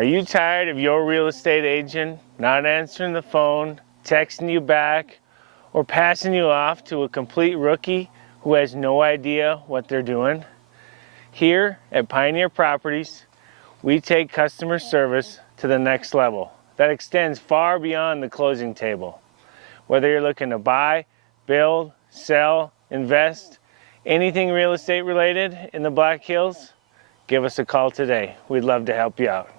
Are you tired of your real estate agent not answering the phone, texting you back, or passing you off to a complete rookie who has no idea what they're doing? Here at Pioneer Properties, we take customer service to the next level that extends far beyond the closing table. Whether you're looking to buy, build, sell, invest, anything real estate related in the Black Hills, give us a call today. We'd love to help you out.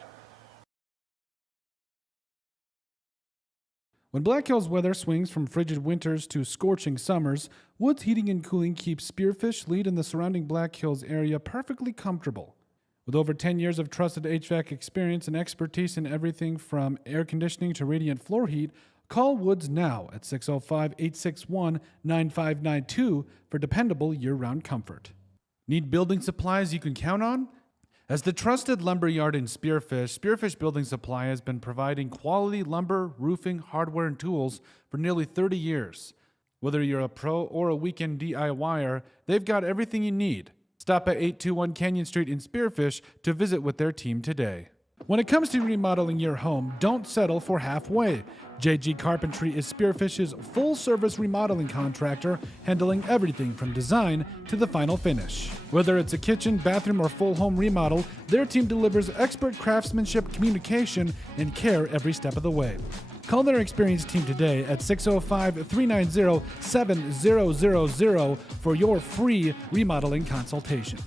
When Black Hills weather swings from frigid winters to scorching summers, Woods Heating and Cooling keeps Spearfish Lead in the surrounding Black Hills area perfectly comfortable. With over 10 years of trusted HVAC experience and expertise in everything from air conditioning to radiant floor heat, call Woods now at 605-861-9592 for dependable year-round comfort. Need building supplies you can count on? As the trusted lumber yard in Spearfish, Spearfish Building Supply has been providing quality lumber, roofing, hardware, and tools for nearly 30 years. Whether you're a pro or a weekend DIYer, they've got everything you need. Stop at 821 Canyon Street in Spearfish to visit with their team today. When it comes to remodeling your home, don't settle for halfway. JG Carpentry is Spearfish's full-service remodeling contractor, handling everything from design to the final finish. Whether it's a kitchen, bathroom, or full home remodel, their team delivers expert craftsmanship, communication, and care every step of the way. Call their experienced team today at 605-390-7000 for your free remodeling consultation.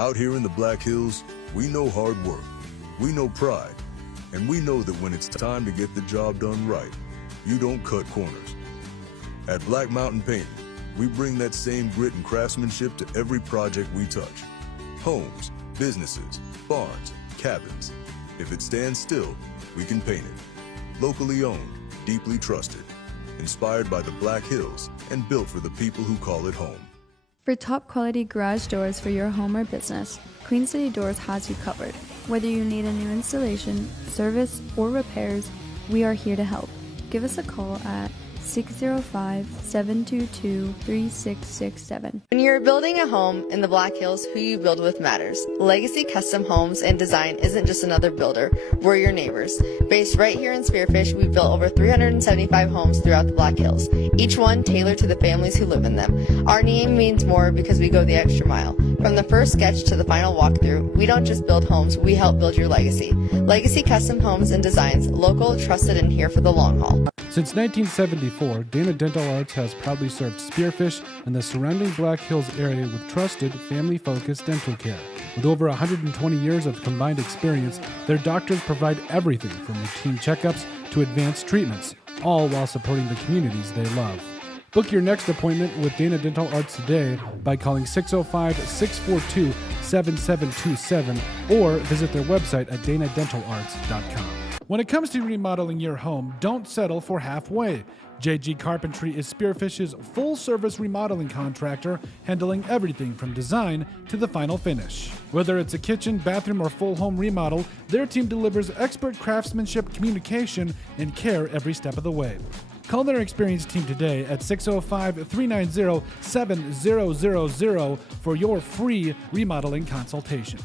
Out here in the Black Hills, we know hard work, we know pride, and we know that when it's time to get the job done right, you don't cut corners. At Black Mountain Painting, we bring that same grit and craftsmanship to every project we touch. Homes, businesses, barns, cabins. If it stands still, we can paint it. Locally owned, deeply trusted, inspired by the Black Hills, and built for the people who call it home. For top quality garage doors for your home or business, Queen City Doors has you covered. Whether you need a new installation, service, or repairs, we are here to help. Give us a call at 605-722-3667. When you're building a home in the Black Hills, who you build with matters. Legacy Custom Homes and Design isn't just another builder, we're your neighbors. Based right here in Spearfish, we've built over 375 homes throughout the Black Hills, each one tailored to the families who live in them. Our name means more because we go the extra mile. From the first sketch to the final walkthrough, we don't just build homes, we help build your legacy. Legacy Custom Homes and Designs, local, trusted, and here for the long haul. Since 1974, Dana Dental Arts has proudly served Spearfish and the surrounding Black Hills area with trusted, family-focused dental care. With over 120 years of combined experience, their doctors provide everything from routine checkups to advanced treatments, all while supporting the communities they love. Book your next appointment with Dana Dental Arts today by calling 605-642-7727 or visit their website at danadentalarts.com. When it comes to remodeling your home, don't settle for halfway. JG Carpentry is Spearfish's full-service remodeling contractor, handling everything from design to the final finish. Whether it's a kitchen, bathroom, or full home remodel, their team delivers expert craftsmanship, communication, and care every step of the way. Call their experienced team today at 605-390-7000 for your free remodeling consultation.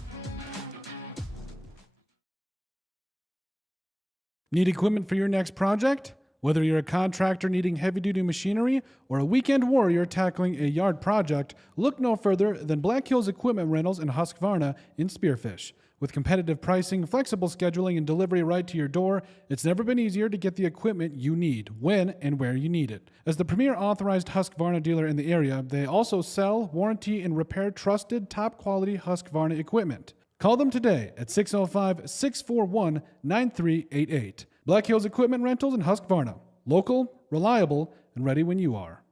Need equipment for your next project? Whether you're a contractor needing heavy-duty machinery or a weekend warrior tackling a yard project, look no further than Black Hills Equipment Rentals in Husqvarna in Spearfish. With competitive pricing, flexible scheduling, and delivery right to your door, it's never been easier to get the equipment you need, when and where you need it. As the premier authorized Husqvarna dealer in the area, they also sell, warranty, and repair trusted, top-quality Husqvarna equipment. Call them today at 605-641-9388. Black Hills Equipment Rentals in Husqvarna. Local, reliable, and ready when you are.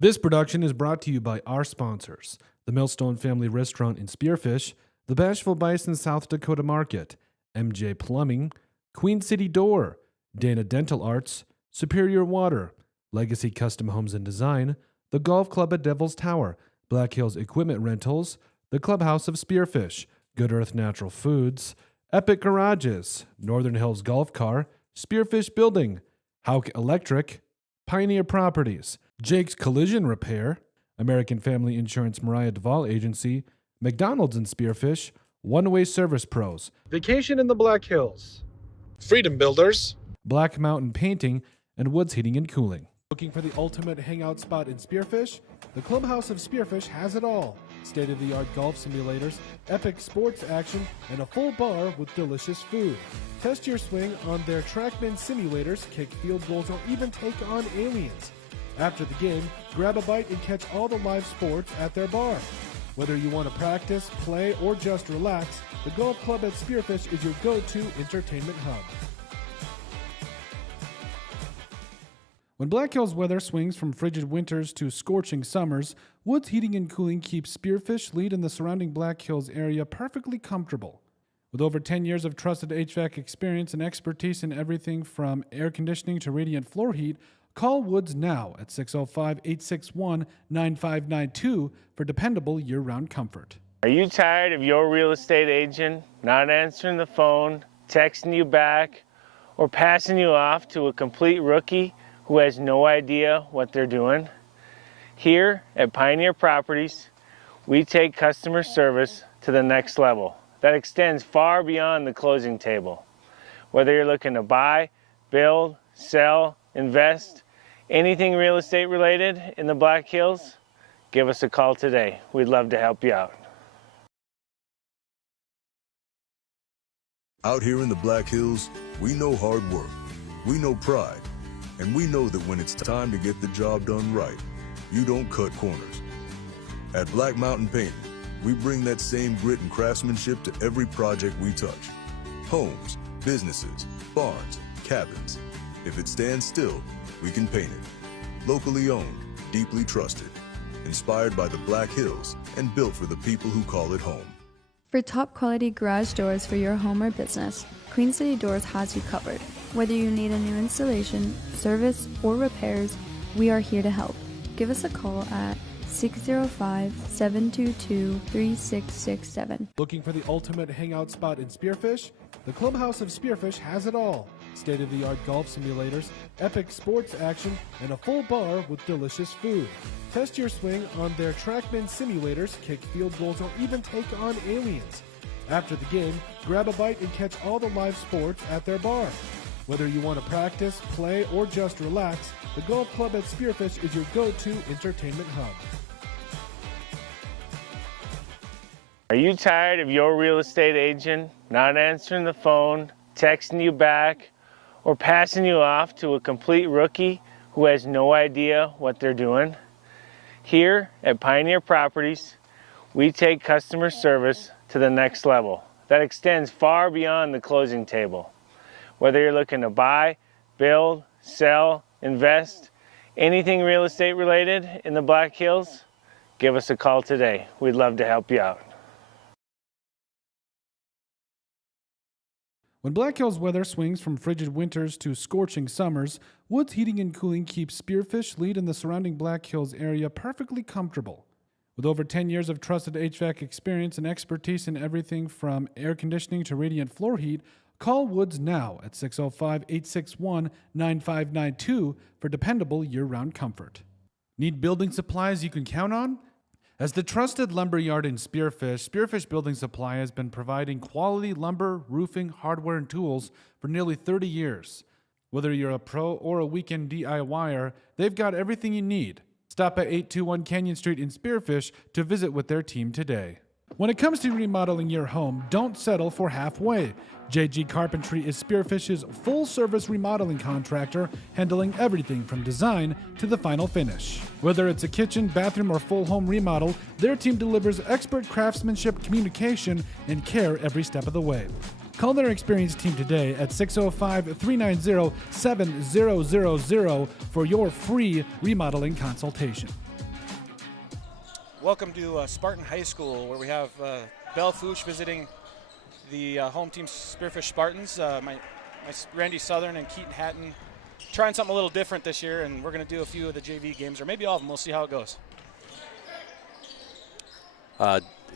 This production is brought to you by our sponsors: the Millstone Family Restaurant in Spearfish, the Bashful Bison South Dakota Market, MJ Plumbing, Queen City Door, Dana Dental Arts, Superior Water, Legacy Custom Homes and Design, the Golf Club at Devil's Tower, Black Hills Equipment Rentals, the Clubhouse of Spearfish, Good Earth Natural Foods, Epic Garages, Northern Hills Golf Car, Spearfish Building, Hauk Electric, Pioneer Properties, Jake's Collision Repair, American Family Insurance Mariah Duvall Agency, McDonald's and Spearfish, One Way Service Pros, Vacation in the Black Hills, Freedom Builders, Black Mountain Painting, and Woods Heating and Cooling. Looking for the ultimate hangout spot in Spearfish? The Clubhouse of Spearfish has it all. State-of-the-art golf simulators, epic sports action, and a full bar with delicious food. Test your swing on their TrackMan simulators, kick field goals, or even take on aliens. After the game, grab a bite and catch all the live sports at their bar. Whether you want to practice, play, or just relax, the Golf Club at Spearfish is your go-to entertainment hub. When Black Hills weather swings from frigid winters to scorching summers, Woods Heating and Cooling keeps Spearfish Lead in the surrounding Black Hills area perfectly comfortable. With over 10 years of trusted HVAC experience and expertise in everything from air conditioning to radiant floor heat, call Woods now at 605-861-9592 for dependable year-round comfort. Are you tired of your real estate agent not answering the phone, texting you back, or passing you off to a complete rookie who has no idea what they're doing? Here at Pioneer Properties, we take customer service to the next level that extends far beyond the closing table. Whether you're looking to buy, build, sell, invest, anything real estate related in the Black Hills, give us a call today. We'd love to help you out. Out here in the Black Hills, we know hard work, we know pride, and we know that when it's time to get the job done right, you don't cut corners. At Black Mountain Painting, we bring that same grit and craftsmanship to every project we touch. Homes, businesses, barns, cabins. If it stands still, we can paint it. Locally owned, deeply trusted, inspired by the Black Hills, and built for the people who call it home. For top quality garage doors for your home or business, Queen City Doors has you covered. Whether you need a new installation, service, or repairs, we are here to help. Give us a call at 605-722-3667. Looking for the ultimate hangout spot in Spearfish? The Clubhouse of Spearfish has it all. State-of-the-art golf simulators, epic sports action, and a full bar with delicious food. Test your swing on their TrackMan simulators, kick field goals, or even take on aliens. After the game, grab a bite and catch all the live sports at their bar. Whether you want to practice, play, or just relax, the Golf Club at Spearfish is your go-to entertainment hub. Are you tired of your real estate agent not answering the phone, texting you back, or passing you off to a complete rookie who has no idea what they're doing? Here at Pioneer Properties, we take customer service to the next level that extends far beyond the closing table. Whether you're looking to buy, build, sell, invest, anything real estate related in the Black Hills, give us a call today. We'd love to help you out. When Black Hills weather swings from frigid winters to scorching summers, Woods Heating and Cooling keeps Spearfish Lead in the surrounding Black Hills area perfectly comfortable. With over 10 years of trusted HVAC experience and expertise in everything from air conditioning to radiant floor heat, call Woods now at 605-861-9592 for dependable year-round comfort. Need building supplies you can count on? As the trusted lumber yard in Spearfish, Spearfish Building Supply has been providing quality lumber, roofing, hardware, and tools for nearly 30 years. Whether you're a pro or a weekend DIYer, they've got everything you need. Stop at 821 Canyon Street in Spearfish to visit with their team today. When it comes to remodeling your home, don't settle for halfway. JG Carpentry is Spearfish's full-service remodeling contractor, handling everything from design to the final finish. Whether it's a kitchen, bathroom, or full home remodel, their team delivers expert craftsmanship, communication, and care every step of the way. Call their experienced team today at 605-390-7000 for your free remodeling consultation. Welcome to Spartan High School, where we have Belle, Fourche visiting the home team Spearfish Spartans. My Randy Southern and Keaton Hatton trying something a little different this year, and we're going to do a few of the JV games, or maybe all of them. We'll see how it goes.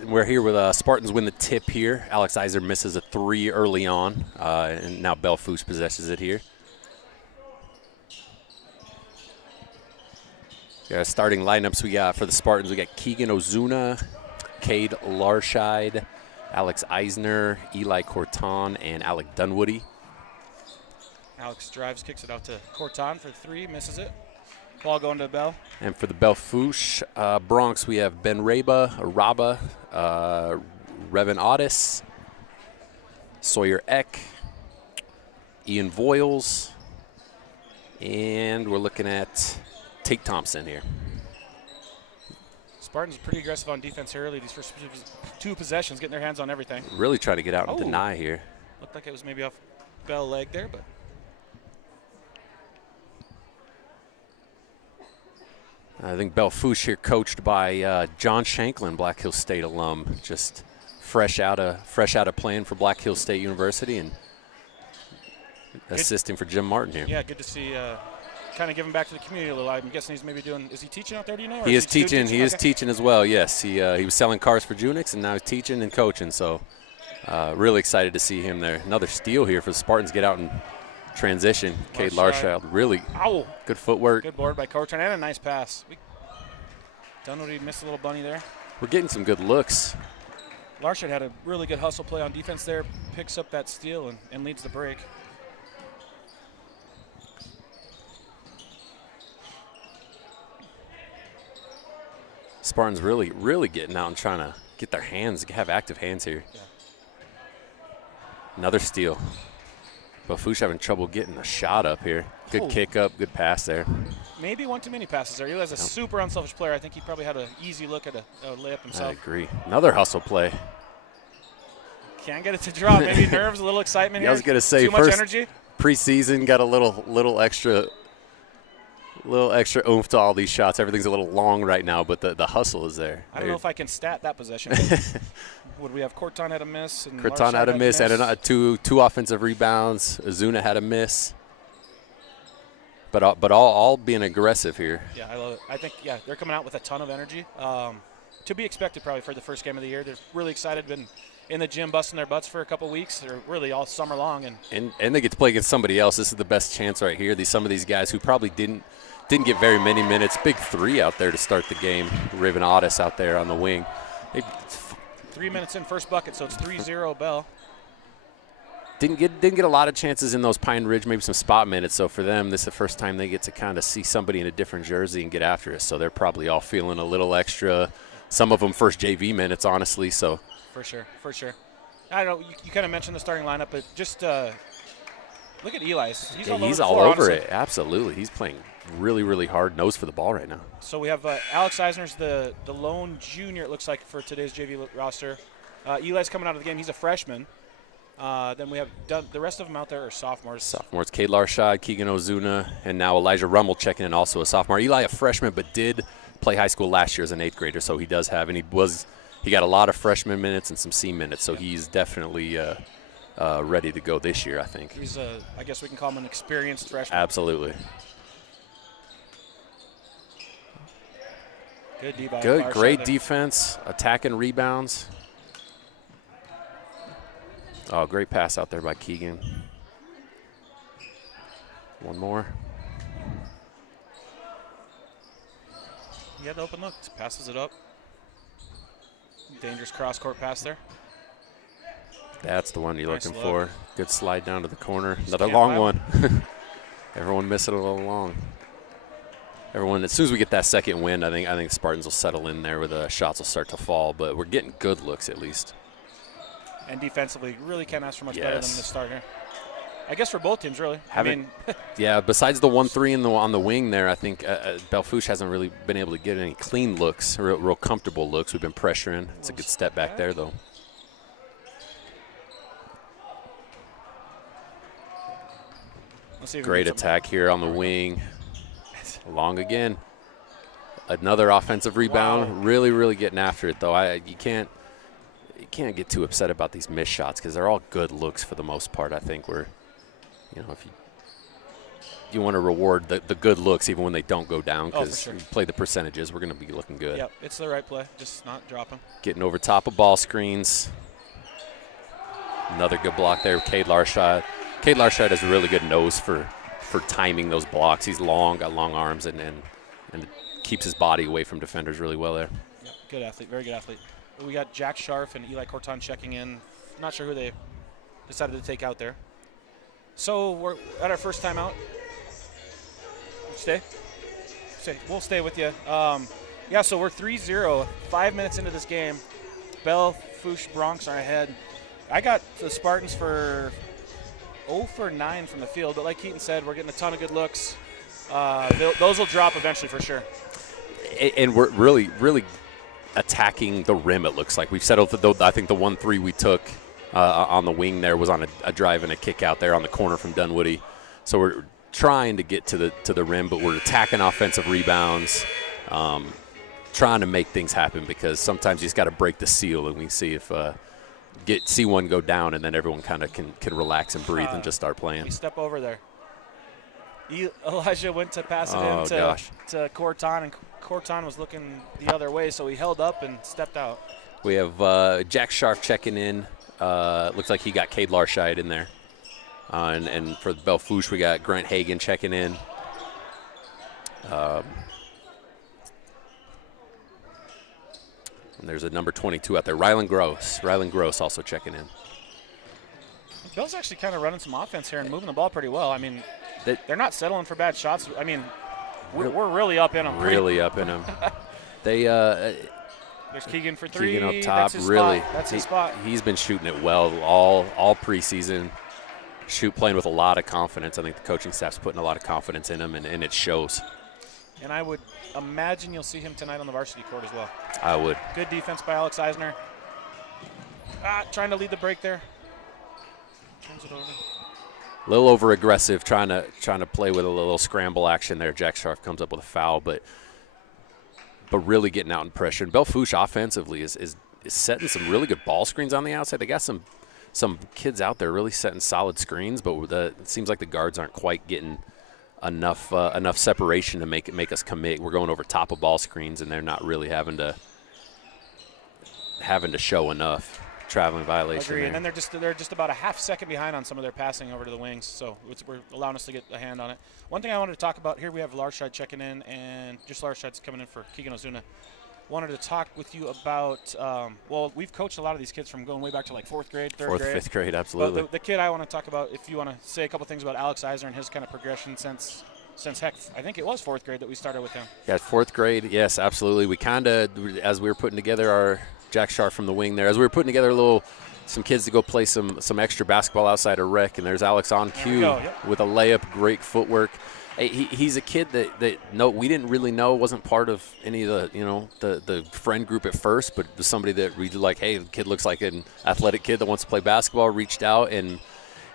We're here with Spartans win the tip here. Alex Eisner misses a 3 early on, and now Belle Fourche possesses it here. Yeah, starting lineups we got for the Spartans. We got Keegan Ozuna, Cade Larscheid, Alex Eisner, Eli Corton, and Alec Dunwoody. Alex drives, kicks it out to Corton for 3, misses it. Ball going to Belle. And for the Belle Fourche Bronx, we have Ben Raba, Raba, Revan Otis, Sawyer Eck, Ian Voiles, and we're looking at Tate Thompson here. Spartans pretty aggressive on defense early. These first 2 possessions, getting their hands on everything. Really try to get out and deny here. Looked like it was maybe off Belle leg there, but. I think Belle Fourche here, coached by John Shanklin, Black Hills State alum, just fresh out of playing for Black Hills State University and assisting for Jim Martin here. Yeah, good to see. Kind of giving back to the community a little. I'm guessing he's maybe doing. Is he teaching out there? Do you know? He is teaching. He is teaching as well. Yes, he was selling cars for Junix, and now he's teaching and coaching. So, really excited to see him there. Another steal here for the Spartans. Get out and transition. Cade Larscheid, really good footwork. Good board by Corton and a nice pass. Dunwoody missed a little bunny there. We're getting some good looks. Larscheid had a really good hustle play on defense there. Picks up that steal and leads the break. Spartans really getting out and trying to get their hands, have active hands here. Yeah. Another steal. But Fourche having trouble getting a shot up here. Good kick up, good pass there. Maybe one too many passes there. Eli's a super unselfish player. I think he probably had an easy look at a layup himself. I agree. Another hustle play. Can't get it to drop. Maybe nerves, a little excitement here. I was going to say, too much energy. Preseason got a little extra oomph to all these shots. Everything's a little long right now, but the hustle is there. I don't know if I can stat that possession. Would we have Corton had a miss? And Corton had a miss, and two offensive rebounds. Ozuna had a miss. But all being aggressive here. Yeah, I love it. I think, they're coming out with a ton of energy. To be expected probably for the first game of the year. They're really excited, been in the gym busting their butts for a couple weeks. They're really all summer long. And they get to play against somebody else. This is the best chance right here. Some of these guys who probably didn't get very many minutes. Big 3 out there to start the game. Raven Otis out there on the wing. 3 minutes in, first bucket, so it's 3-0 Belle. Didn't get a lot of chances in those Pine Ridge, maybe some spot minutes. So for them, this is the first time they get to kind of see somebody in a different jersey and get after it. So they're probably all feeling a little extra. Some of them first JV minutes, honestly. So for sure. I don't know. You kind of mentioned the starting lineup, but just look at Eli. He's all over it. Absolutely, he's playing really hard nose for the ball right now. So we have Alex Eisner's the lone junior, it looks like, for today's JV roster. Eli's coming out of the game. He's a freshman. Then we have the rest of them out there are sophomores. Cade Larscheid, Keegan Ozuna, and now Elijah Rummel checking in, also a sophomore. Eli, a freshman, but did play high school last year as an 8th grader, so he does have, and he got a lot of freshman minutes and some C minutes, so he's definitely ready to go this year, I think. He's I guess we can call him an experienced freshman. Absolutely. Good D by Good, great defense, attacking rebounds. Oh, great pass out there by Keegan. One more. He had an open look. Passes it up. Dangerous cross-court pass there. That's the one you're Nice looking look. for. Good slide down to the corner. Another can't long allow one. Everyone missing a little long. Everyone, as soon as we get that second win, I think the Spartans will settle in there where the shots will start to fall. But we're getting good looks at least. And defensively, really can't ask for much better than Yes. the start here. I guess for both teams, really. Yeah, besides the 1-3 on the wing there, I think Belle Fourche hasn't really been able to get any clean looks, real comfortable looks. We've been pressuring. It's a good step back there, though. Let's see if we Great can get attack here on the wing. Long again. Another offensive rebound. Wow. Really getting after it, though. You can't get too upset about these missed shots because they're all good looks for the most part. I think if want to reward the good looks even when they don't go down, Oh, for because sure. we play the percentages. We're going to be looking good. Yep, it's the right play. Just not drop him. Getting over top of ball screens. Another good block there, Cade Larshad. Cade Larshad has a really good nose for timing those blocks. He's long, got long arms, and keeps his body away from defenders really well there. Yep, good athlete, very good athlete. We got Jack Scharf and Eli Corton checking in. Not sure who they decided to take out there. So we're at our first time out. Stay. We'll stay with you. Yeah, so we're 3-0, 5 minutes into this game. Belle, Fourche, Bronx are ahead. I got the Spartans for 0 for 9 from the field, but like Keaton said, we're getting a ton of good looks. Those will drop eventually for sure. And we're really, really attacking the rim, it looks like. We've settled for I think the 1-3 we took on the wing there was on a drive and a kick out there on the corner from Dunwoody. So we're trying to get to the rim, but we're attacking offensive rebounds, trying to make things happen, because sometimes you just got to break the seal, and we see if see one go down, and then everyone kind of can relax and breathe and just start playing. We step over there. Elijah went to pass it in to Corton, and Corton was looking the other way, so he held up and stepped out. We have Jack Scharf checking in. Looks like he got Cade Larshide in there. And for Belle Fourche, we got Grant Hagan checking in. And there's a number 22 out there, Rylan Gross. Rylan Gross also checking in. Belle's actually kind of running some offense here and moving the ball pretty well. I mean, they're not settling for bad shots. I mean, we're really up in them. Really up in them. They there's Keegan for 3. Keegan up top, That's his really. spot. That's his spot. He's been shooting it well all preseason. Playing with a lot of confidence. I think the coaching staff's putting a lot of confidence in him, and it shows. And I would imagine you'll see him tonight on the varsity court as well. I would. Good defense by Alex Eisner. Trying to lead the break there. Turns it over. A little over aggressive, trying to play with a little scramble action there. Jack Scharf comes up with a foul, but really getting out in pressure. And Belle Fourche offensively is setting some really good ball screens on the outside. They got some kids out there really setting solid screens, but it seems like the guards aren't quite getting enough separation to make us commit. We're going over top of ball screens, and they're not really having to show enough. Traveling violation. Agree. And then they're just about a half second behind on some of their passing over to the wings, so we're allowing us to get a hand on it. One thing I wanted to talk about here, we have Larshad checking in, and just Larshad's coming in for Keegan Ozuna. Wanted to talk with you about, we've coached a lot of these kids from going way back to like 4th grade, 3rd grade. 5th grade, absolutely. But the kid I want to talk about, if you want to say a couple things about Alex Eisner and his kind of progression since heck, I think it was 4th grade that we started with him. Yeah, 4th grade, yes, absolutely. We kind of, as we were putting together our Jack Scharf from the wing there, as we were putting together some kids to go play some extra basketball outside of rec, and there's Alex on cue with a layup, great footwork. He's a kid that we didn't really know, wasn't part of any of the friend group at first, but was somebody that we like, hey, the kid looks like an athletic kid that wants to play basketball, reached out, and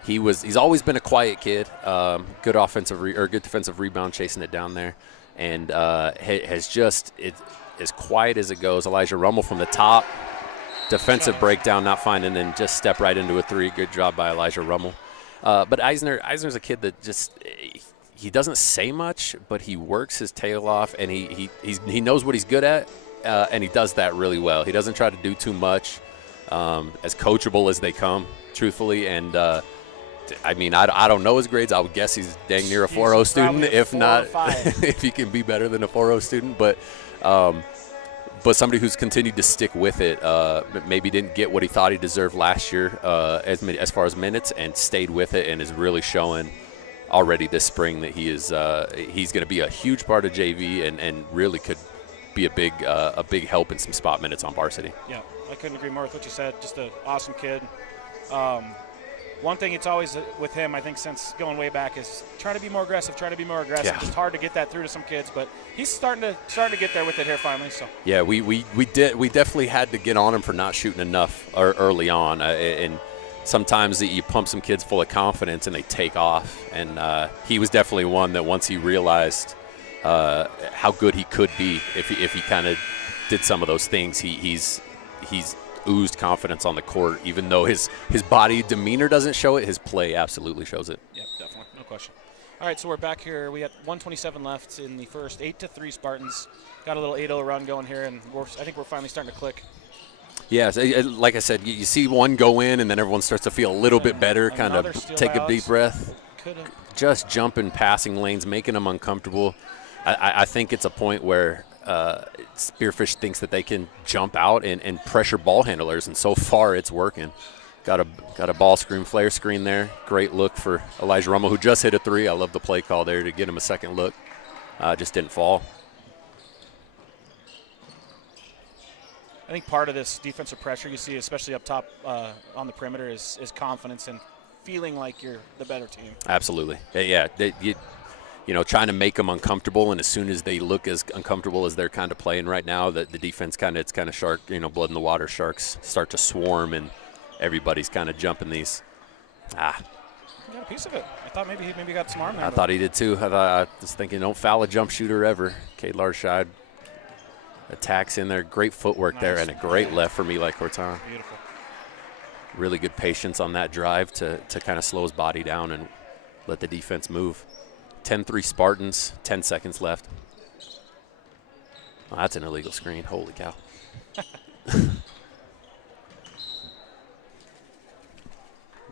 he's always been a quiet kid, good defensive rebound, chasing it down there, and has just as quiet as it goes. Elijah Rummel from the top, defensive breakdown, not finding, and just step right into a 3. Good job by Elijah Rummel. But Eisner's a kid that just he doesn't say much, but he works his tail off, and he knows what he's good at, and he does that really well. He doesn't try to do too much, as coachable as they come, truthfully. And I mean, I don't know his grades. I would guess he's dang near a 4.0 student, if not, if he can be better than a 4.0 student. But somebody who's continued to stick with it, maybe didn't get what he thought he deserved last year as far as minutes, and stayed with it, and is really showing already this spring that he's going to be a huge part of JV, and really could be a big help in some spot minutes on varsity. Yeah, I couldn't agree more with what you said. Just an awesome kid. One thing it's always with him, I think, since going way back, is try to be more aggressive. Yeah. It's hard to get that through to some kids, but he's starting to get there with it here finally. So yeah, we definitely had to get on him for not shooting enough early on, and sometimes you pump some kids full of confidence and they take off. And he was definitely one that once he realized how good he could be if he kind of did some of those things, he's oozed confidence on the court. Even though his body demeanor doesn't show it, his play absolutely shows it. Yeah, definitely, no question. All right, so we're back here. We got 127 left in the first. 8-3 Spartans. Got a little 8-0 run going here, and I think we're finally starting to click. Yeah, so, like I said, you see one go in, and then everyone starts to feel a little bit better, kind of take a deep breath. Just jumping passing lanes, making them uncomfortable. I think it's a point where Spearfish thinks that they can jump out and pressure ball handlers, and so far it's working. Got a ball screen, flare screen there. Great look for Elijah Rummel, who just hit a 3. I love the play call there to get him a second look. Just didn't fall. I think part of this defensive pressure you see, especially up top on the perimeter, is confidence and feeling like you're the better team. Absolutely. Yeah. Trying to make them uncomfortable, and as soon as they look as uncomfortable as they're kind of playing right now, the defense it's kind of shark, blood in the water. Sharks start to swarm, and everybody's kind of jumping these. He got a piece of it. I thought maybe he got some arm there. I thought he did too. I was thinking, don't foul a jump shooter ever. Cade Larshide attacks in there. Great footwork there, and a great left from Eli Corton. Beautiful. Really good patience on that drive to kind of slow his body down and let the defense move. 10-3 Spartans, 10 seconds left. Oh, that's an illegal screen. Holy cow.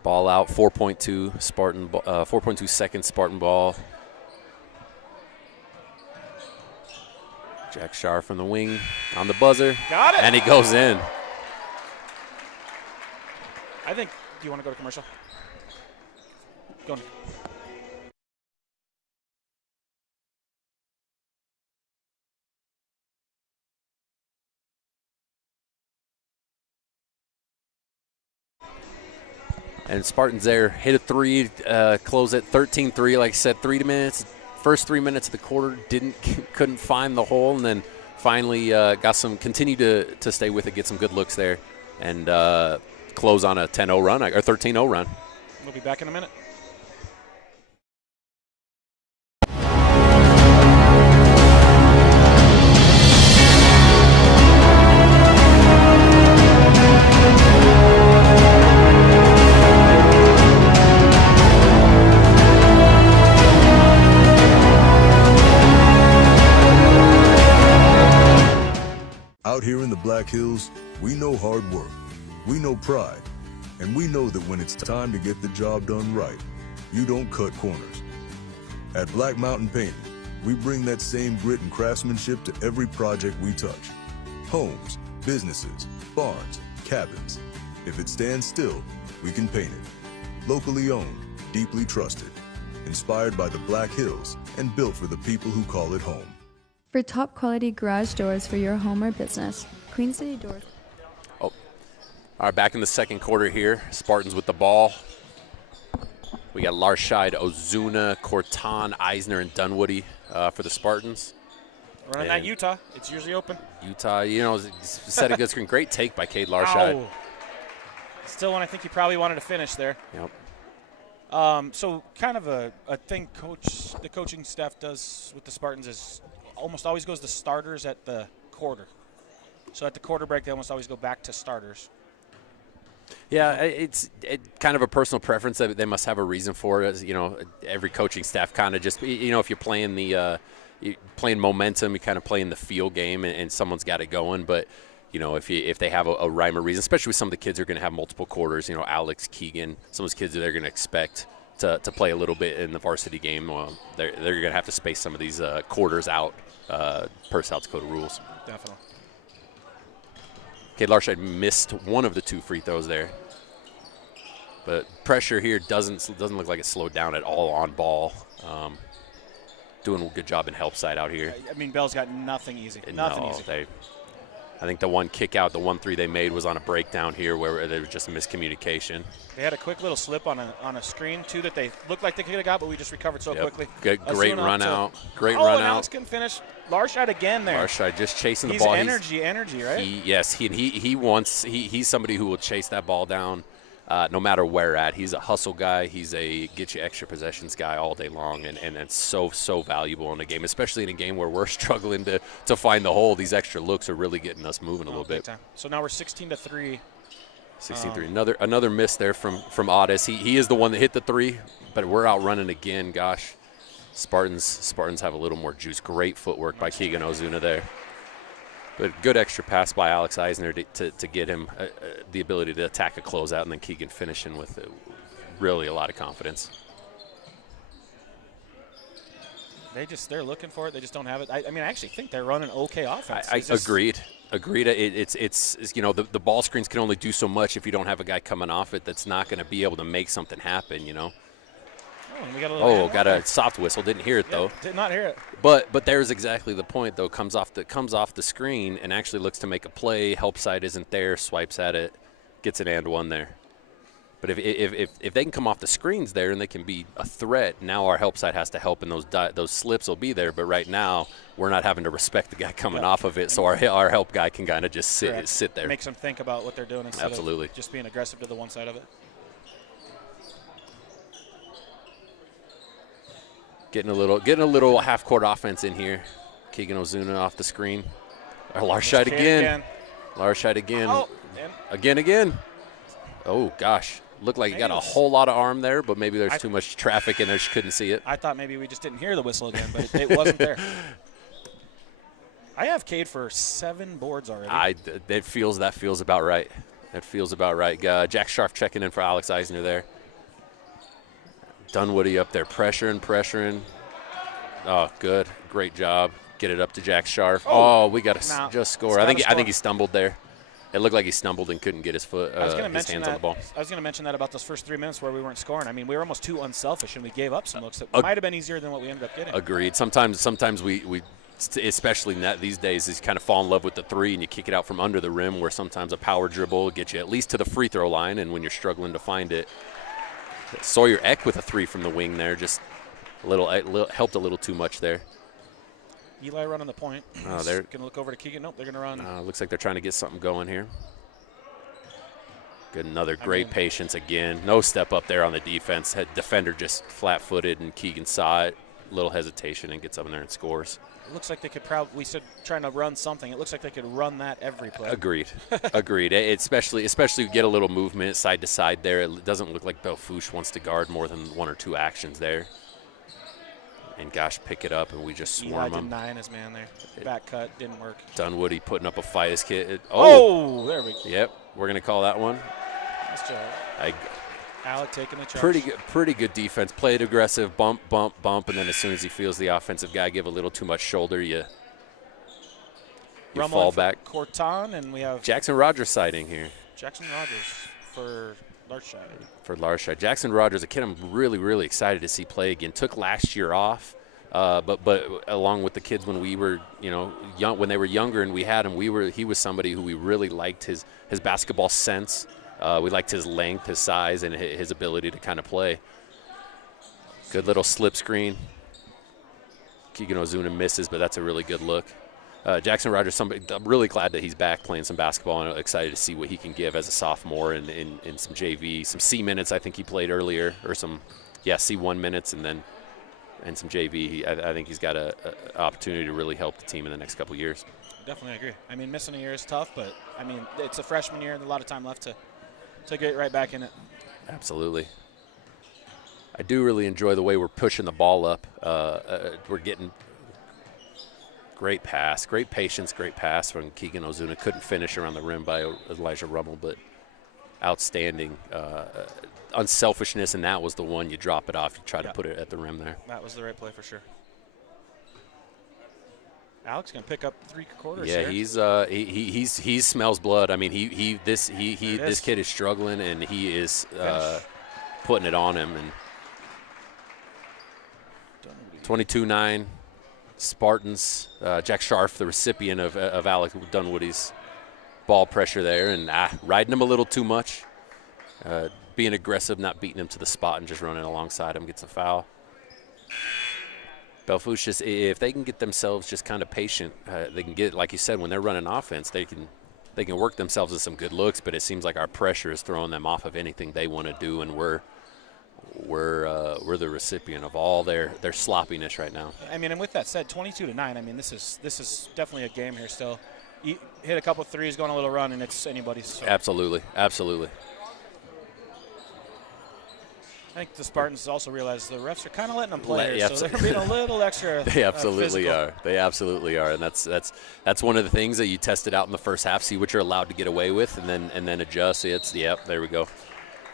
Ball out, 4.2 Spartan, 4.2 seconds Spartan ball. Jack Shar from the wing on the buzzer. Got it. And he goes in. I think, do you want to go to commercial? Go on. And Spartans there hit a 3, close it 13-3. Like I said, 3 minutes. First 3 minutes of the quarter couldn't find the hole, and then finally continued to stay with it, get some good looks there, and close on a 10-0 run or 13-0 run. We'll be back in a minute. Out here in the Black Hills, we know hard work, we know pride, and we know that when it's time to get the job done right, you don't cut corners. At Black Mountain Painting, we bring that same grit and craftsmanship to every project we touch. Homes, businesses, barns, cabins. If it stands still, we can paint it. Locally owned, deeply trusted, inspired by the Black Hills, and built for the people who call it home. For top quality garage doors for your home or business, Queen City Doors. Oh, all right, back in the second quarter here. Spartans with the ball. We got Larshide, Ozuna, Corton, Eisner, and Dunwoody for the Spartans. Running that Utah. It's usually open. Utah, set a good screen. Great take by Cade Larshide. Ow. Still one I think he probably wanted to finish there. Yep. So kind of a thing the coaching staff does with the Spartans is almost always goes to starters at the quarter. So at the quarter break, they almost always go back to starters. Yeah, it's kind of a personal preference that they must have a reason for it. As every coaching staff kind of just, if you're playing playing momentum, you kind of playing the feel game, and someone's got it going. But if they have a rhyme or reason, especially with some of the kids who are going to have multiple quarters, Alex, Keegan, some of those kids that they're going to expect to play a little bit in the varsity game, they're going to have to space some of these quarters out per South Dakota rules. Definitely. Cade Larshide missed one of the 2 free throws there. But pressure here doesn't look like it slowed down at all on ball. Doing a good job in help side out here. I mean, Belle's got nothing easy. I think the one kick out, the 1-3 they made was on a breakdown here where there was just a miscommunication. They had a quick little slip on a screen, too, that they looked like they could have got, but we just recovered so quickly. Great run out. Great run out. And Alex couldn't finish. Larshide again there. Larshide just chasing the ball. He's energy, right? He's somebody who will chase that ball down no matter where at. He's a hustle guy. He's a get you extra possessions guy all day long, and it's so valuable in a game, especially in a game where we're struggling to find the hole. These extra looks are really getting us moving a little bit. Time. So now we're 16-3. 16-3. Another miss there from Otis. He is the one that hit the 3, but we're outrunning again. Gosh, Spartans have a little more juice. Great footwork by Keegan Ozuna there. But good extra pass by Alex Eisner to get him the ability to attack a closeout, and then Keegan finishing with really a lot of confidence. They're looking for it. They just don't have it. I mean, I actually think they're running okay offense. Agreed. It's you know, the ball screens can only do so much if you don't have a guy coming off it that's not going to be able to make something happen, you know. Got a soft whistle. Didn't hear it though. Did not hear it. But there's exactly the point though. Comes off the screen and actually looks to make a play. Help side isn't there. Swipes at it, gets an and one there. But if they can come off the screens there and they can be a threat, now our help side has to help, and those slips will be there. But right now we're not having to respect the guy coming off of it, so our help guy can kind of just sit there. Makes them think about what they're doing instead Absolutely. of just being aggressive to the one side of it. Getting a little half-court offense in here. Keegan Ozuna off the screen. Larscheid again. Larscheid again. Oh, Again. Oh, gosh. Looked like he got a whole lot of arm there, but maybe there's too much traffic in there. She couldn't see it. I thought maybe we just didn't hear the whistle again, but it wasn't there. I have Cade for 7 boards already. That feels about right. That feels about right. Jack Scharf checking in for Alex Eisner there. Dunwoody up there pressuring. Oh, good. Great job. Get it up to Jack Scharf. Oh, we got to just score. I think he stumbled there. It looked like he stumbled and couldn't get his hands on the ball. I was going to mention that about those first 3 minutes where we weren't scoring. I mean, we were almost too unselfish, and we gave up some looks that might have been easier than what we ended up getting. Agreed. Sometimes we especially these days, is kind of fall in love with the three and you kick it out from under the rim, where sometimes a power dribble will get you at least to the free throw line, and when you're struggling to find it. Sawyer Eck with a 3 from the wing there, just helped a little too much there. Eli running the point. They're going to look over to Keegan. Nope, they're going to run. Looks like they're trying to get something going here. Good, another great patience again. No step up there on the defense. Had defender just flat-footed, and Keegan saw it. Little hesitation and gets up in there and scores. It looks like they could we said trying to run something. It looks like they could run that every play. Agreed. Especially get a little movement side to side there. It doesn't look like Belle Fourche wants to guard more than 1 or 2 actions there. And gosh, pick it up, and we just swarm him. Eli did his man there. Back cut didn't work. Dunwoody putting up a fight. His kid. There we go. Yep, we're gonna call that one. Nice job. Alec taking the charge. Pretty good defense. Played aggressive, bump, and then as soon as he feels the offensive guy give a little too much shoulder, you fall back. Corton, and we have Jackson Rogers sighting here. Jackson Rogers for Larscheid. Jackson Rogers, a kid I'm really, really excited to see play again. Took last year off, but along with the kids when we were, young, when they were younger and we had him, he was somebody who we really liked his basketball sense. We liked his length, his size, and his ability to kind of play. Good little slip screen. Keegan Ozuna misses, but that's a really good look. Jackson Rogers, I'm really glad that he's back playing some basketball, and excited to see what he can give as a sophomore in some JV, some C minutes I think he played earlier, or C1 minutes, and some JV. I think he's got an opportunity to really help the team in the next couple years. Definitely agree. I mean, missing a year is tough, but, I mean, it's a freshman year and a lot of time left to get right back in it. Absolutely. I do really enjoy the way we're pushing the ball up. We're getting great pass, great patience, great pass from Keegan Ozuna. Couldn't finish around the rim by Elijah Rummel, but outstanding unselfishness, and that was the one. You drop it off, you try to put it at the rim there. That was the right play for sure. Alex gonna pick up 3 quarters. Yeah, here. he smells blood. I mean, this kid is struggling, and he is putting it on him. And 22-9, Spartans. Jack Scharf, the recipient of Alec Dunwoody's ball pressure there, and riding him a little too much. Being aggressive, not beating him to the spot, and just running alongside him, gets a foul. Belle Fourche, if they can get themselves just kind of patient, they can get, like you said, when they're running offense, they can work themselves with some good looks, but it seems like our pressure is throwing them off of anything they want to do, and we're the recipient of all their sloppiness right now. I mean, and with that said, 22-9, I mean, this is definitely a game here still. You hit a couple threes, go on a little run, and it's anybody's. So. Absolutely. I think the Spartans also realize the refs are kind of letting them play here, Yeah, so they're being a little extra. They absolutely physical. are. They absolutely are, and that's one of the things that you test it out in the first half, see what you're allowed to get away with, and then adjust. Yep, there we go.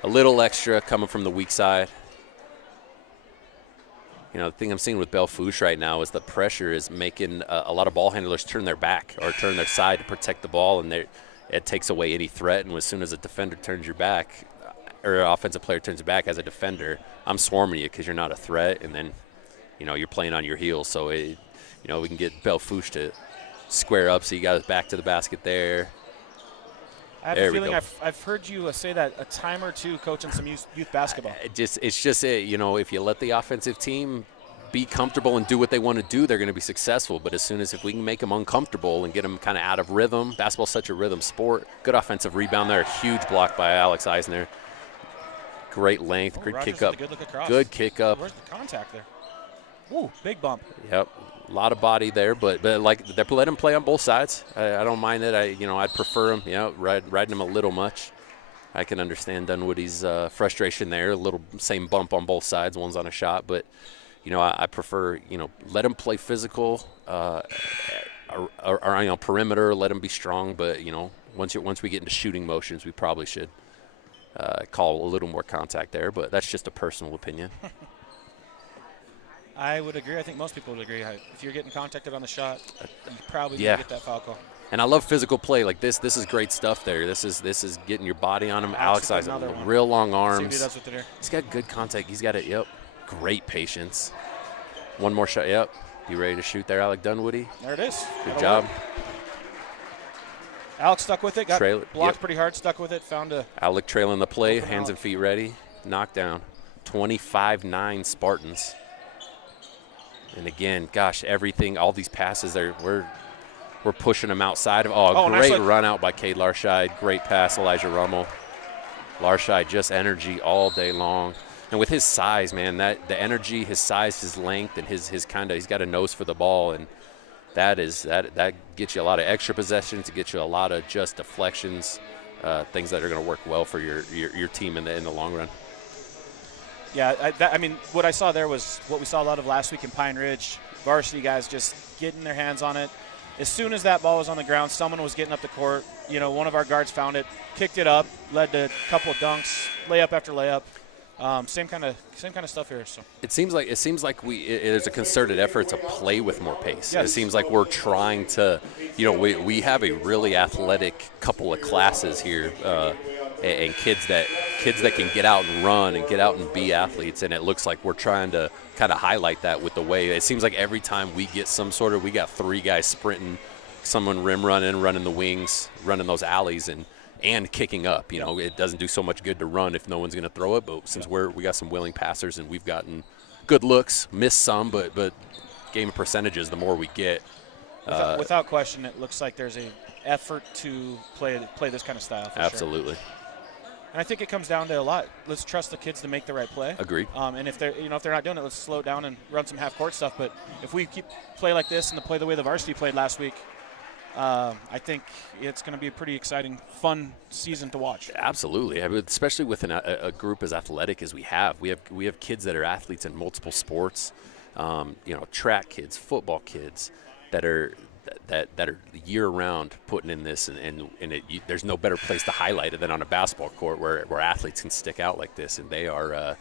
A little extra coming from the weak side. You know, the thing I'm seeing with Belle Fourche right now is the pressure is making a lot of ball handlers turn their back or turn their side to protect the ball, and it takes away any threat. And as soon as a defender turns your back, or an offensive player turns your back as a defender, I'm swarming you because you're not a threat, and then, you know, you're playing on your heels. So, we can get Belle Fourche to square up so you got his back to the basket there. I have a feeling I've heard you say that a time or two coaching some youth basketball. It's just if you let the offensive team be comfortable and do what they want to do, they're going to be successful. But if we can make them uncomfortable and get them kind of out of rhythm, basketball's such a rhythm sport. Good offensive rebound there, huge block by Alex Eisner. Great length, good kick up. Good kick up. Where's the contact there? Ooh, big bump. Yep. A lot of body there, but like they let him play on both sides. I don't mind it. I'd prefer him. Riding him a little much. I can understand Dunwoody's frustration there. A little same bump on both sides. One's on a shot, but I prefer let him play physical, or perimeter. Let him be strong, but once we get into shooting motions, we probably should call a little more contact there. But that's just a personal opinion. I would agree. I think most people would agree. If you're getting contacted on the shot, you probably need to get that foul call. And I love physical play like this. This is great stuff there. This is getting your body on him. Alex Eisner, real long arms. See what he does with it here. He's got good contact. He's got it. Yep. Great patience. One more shot. Yep. You ready to shoot there, Alec Dunwoody? There it is. Good job. Work. Alex stuck with it. Got blocked pretty hard. Stuck with it. Found a. Alec trailing the play. Hands and feet ready. Knockdown. 25-9 Spartans. And again, gosh, everything, all these passes there, we're pushing them outside of. Great run out by Cade Larscheid. Great pass, Elijah Rummel. Larscheid, just energy all day long. And with his size, man, the energy, his size, his length, and his he's got a nose for the ball, and that gets you a lot of extra possessions. It gets you a lot of just deflections, things that are going to work well for your team in the long run. Yeah, what I saw there was what we saw a lot of last week in Pine Ridge. Varsity guys just getting their hands on it. As soon as that ball was on the ground, someone was getting up the court. One of our guards found it, kicked it up, led to a couple of dunks, layup after layup. Same kind of stuff here. So it seems like there's a concerted effort to play with more pace. Yes. It seems like we're trying to, we have a really athletic couple of classes here. And kids that can get out and run and get out and be athletes, and it looks like we're trying to kind of highlight that with the way it seems like every time we get we got three guys sprinting, someone rim running the wings, running those alleys, and kicking up. It doesn't do so much good to run if no one's going to throw it, but since we got some willing passers and we've gotten good looks, missed some, but game percentages the more we get. Without question, it looks like there's an effort to play this kind of style. For Absolutely. Sure. And I think it comes down to a lot. Let's trust the kids to make the right play. Agreed. And if they're not doing it, let's slow it down and run some half court stuff. But if we keep play like this and play the way the varsity played last week, I think it's going to be a pretty exciting, fun season to watch. Absolutely, especially with a group as athletic as we have. We have kids that are athletes in multiple sports. Track kids, football kids that are year-round putting in this, and there's no better place to highlight it than on a basketball court where athletes can stick out like this, and they are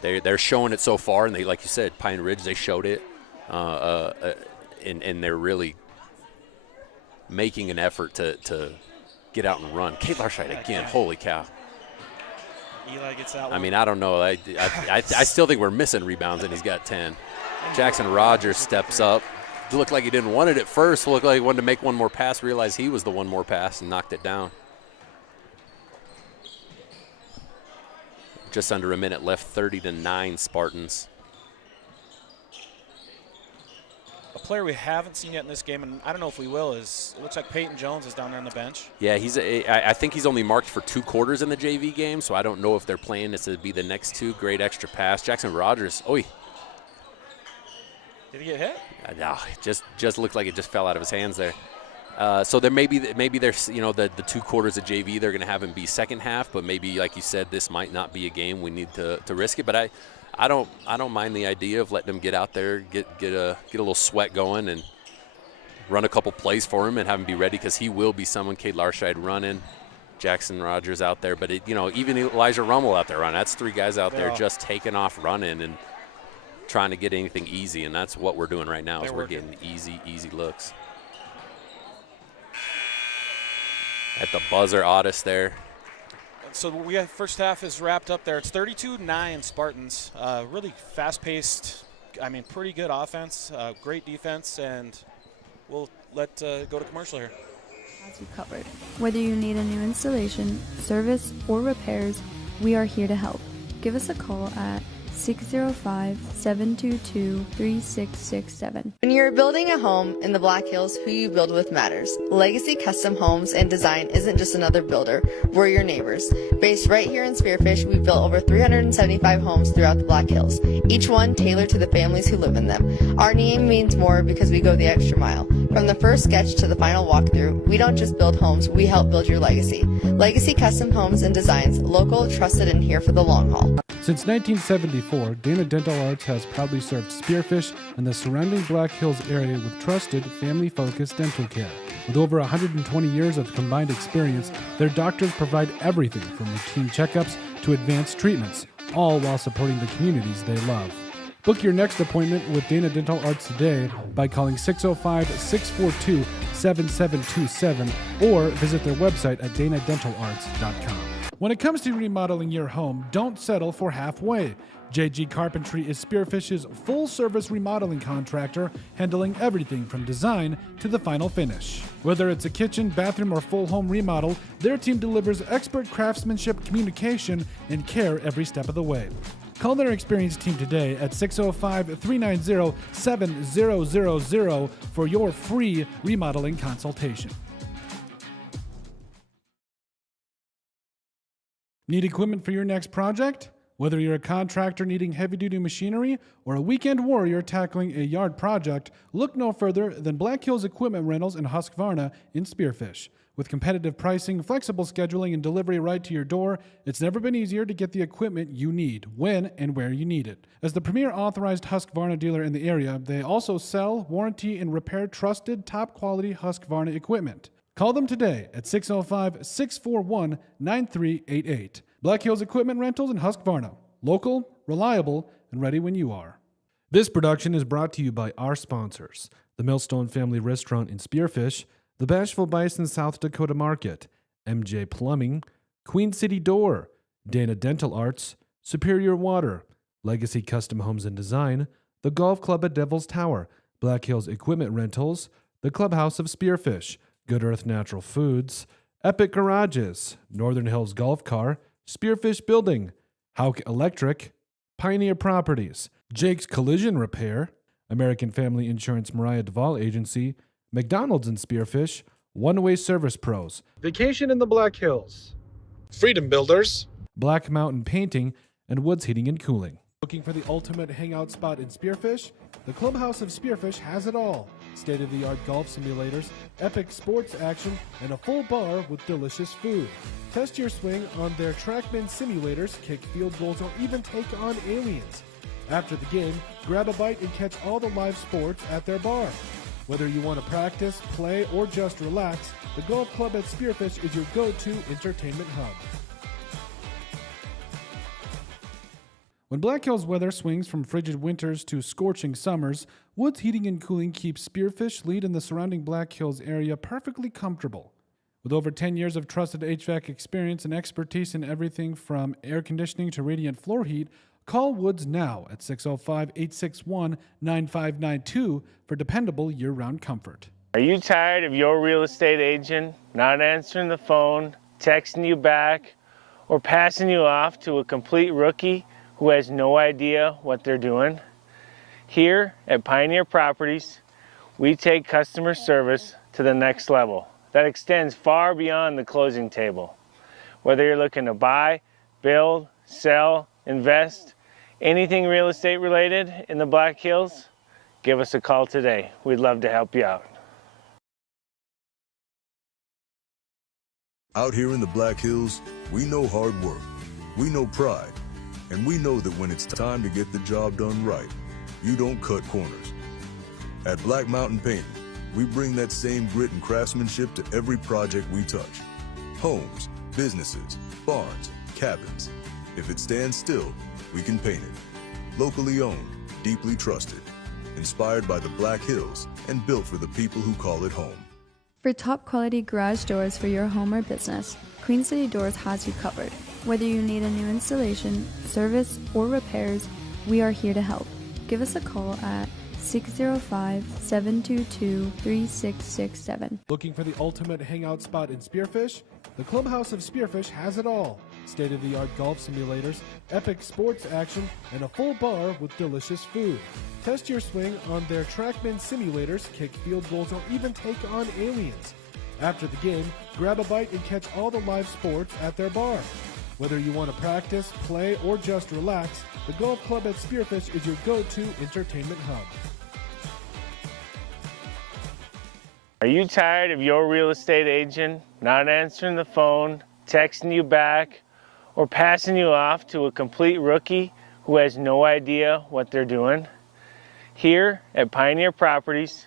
they're showing it so far, and they, like you said, Pine Ridge, they showed it, and they're really making an effort to get out and run. Cade Larscheid again, holy cow. Eli gets out. I don't know. I still think we're missing rebounds, and he's got 10. Jackson Rogers steps up. Looked like he didn't want it at first. Looked like he wanted to make one more pass, realized he was the one more pass, and knocked it down. Just under a minute left, 30-9 Spartans. A player we haven't seen yet in this game, and I don't know if we will, it looks like Peyton Jones is down there on the bench. Yeah, I think he's only marked for 2 quarters in the JV game, so I don't know if they're playing this to be the next 2. Great extra pass. Jackson Rogers, Did he get hit? No, it just looked like it just fell out of his hands there. So there maybe there's the 2 quarters of JV they're going to have him be second half, but maybe like you said, this might not be a game we need to risk it. But I don't mind the idea of letting him get out there, get a little sweat going, and run a couple plays for him and have him be ready, because he will be someone. Cade Larscheid running, Jackson Rogers out there, but even Elijah Rummel out there running. That's 3 guys out there just taking off running and trying to get anything easy, and that's what we're doing right now. Is we're getting easy looks. At the buzzer, Otis there. So we have first half is wrapped up there. It's 32-9 Spartans. Really fast-paced. I mean, pretty good offense, great defense, and we'll go to commercial here. As you covered. Whether you need a new installation, service, or repairs, we are here to help. Give us a call at 605-722-3667. When you're building a home in the Black Hills, who you build with matters. Legacy Custom Homes and Design isn't just another builder, we're your neighbors. Based right here in Spearfish, we've built over 375 homes throughout the Black Hills, each one tailored to the families who live in them. Our name means more because we go the extra mile. From the first sketch to the final walkthrough, we don't just build homes, we help build your legacy. Legacy Custom Homes and Designs, local, trusted, and here for the long haul. Since 1974, Dana Dental Arts has proudly served Spearfish and the surrounding Black Hills area with trusted, family-focused dental care. With over 120 years of combined experience, their doctors provide everything from routine checkups to advanced treatments, all while supporting the communities they love. Book your next appointment with Dana Dental Arts today by calling 605-642-7727 or visit their website at danadentalarts.com. When it comes to remodeling your home, don't settle for halfway. JG Carpentry is Spearfish's full-service remodeling contractor, handling everything from design to the final finish. Whether it's a kitchen, bathroom, or full home remodel, their team delivers expert craftsmanship, communication, and care every step of the way. Call their experienced team today at 605-390-7000 for your free remodeling consultation. Need equipment for your next project? Whether you're a contractor needing heavy-duty machinery or a weekend warrior tackling a yard project, look no further than Black Hills Equipment Rentals in Husqvarna in Spearfish. With competitive pricing, flexible scheduling, and delivery right to your door, it's never been easier to get the equipment you need, when and where you need it. As the premier authorized Husqvarna dealer in the area, they also sell, warranty, and repair trusted, top-quality Husqvarna equipment. Call them today at 605-641-9388. Black Hills Equipment Rentals in Husqvarna. Local, reliable, and ready when you are. This production is brought to you by our sponsors: the Millstone Family Restaurant in Spearfish, the Bashful Bison South Dakota Market, MJ Plumbing, Queen City Door, Dana Dental Arts, Superior Water, Legacy Custom Homes and Design, the Golf Club at Devil's Tower, Black Hills Equipment Rentals, the Clubhouse of Spearfish, Good Earth Natural Foods, Epic Garages, Northern Hills Golf Car, Spearfish Building, Houck Electric, Pioneer Properties, Jake's Collision Repair, American Family Insurance Mariah Duvall Agency, McDonald's and Spearfish, One Way Service Pros, Vacation in the Black Hills, Freedom Builders, Black Mountain Painting, and Woods Heating and Cooling. Looking for the ultimate hangout spot in Spearfish? The Clubhouse of Spearfish has it all. State-of-the-art golf simulators, epic sports action, and a full bar with delicious food. Test your swing on their TrackMan simulators, kick field goals, or even take on aliens. After the game, grab a bite and catch all the live sports at their bar. Whether you want to practice, play, or just relax, the Golf Club at Spearfish is your go-to entertainment hub. When Black Hills weather swings from frigid winters to scorching summers, Woods Heating and Cooling keeps Spearfish Lead in the surrounding Black Hills area perfectly comfortable. With over 10 years of trusted HVAC experience and expertise in everything from air conditioning to radiant floor heat, call Woods now at 605-861-9592 for dependable year-round comfort. Are you tired of your real estate agent not answering the phone, texting you back, or passing you off to a complete rookie who has no idea what they're doing? Here at Pioneer Properties, we take customer service to the next level that extends far beyond the closing table. Whether you're looking to buy, build, sell, invest, anything real estate related in the Black Hills, give us a call today. We'd love to help you out. Out here in the Black Hills, we know hard work, we know pride, and we know that when it's time to get the job done right, you don't cut corners. At Black Mountain Painting, we bring that same grit and craftsmanship to every project we touch. Homes, businesses, barns, cabins. If it stands still, we can paint it. Locally owned, deeply trusted, inspired by the Black Hills, and built for the people who call it home. For top quality garage doors for your home or business, Queen City Doors has you covered. Whether you need a new installation, service, or repairs, we are here to help. Give us a call at 605-722-3667. Looking for the ultimate hangout spot in Spearfish? The Clubhouse of Spearfish has it all. State-of-the-art golf simulators, epic sports action, and a full bar with delicious food. Test your swing on their TrackMan simulators, kick field goals, or even take on aliens. After the game, grab a bite and catch all the live sports at their bar. Whether you want to practice, play, or just relax, the golf club at Spearfish is your go-to entertainment hub. Are you tired of your real estate agent not answering the phone, texting you back, or passing you off to a complete rookie who has no idea what they're doing? Here at Pioneer Properties,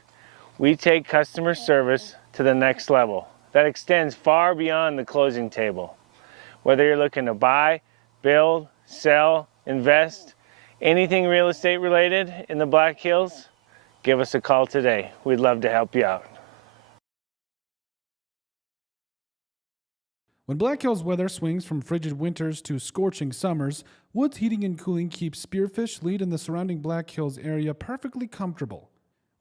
we take customer service to the next level that extends far beyond the closing table. Whether you're looking to buy, build, sell, invest, anything real estate related in the Black Hills, give us a call today. We'd love to help you out. When Black Hills weather swings from frigid winters to scorching summers, Woods Heating and Cooling keeps Spearfish, Lead, and the surrounding Black Hills area perfectly comfortable.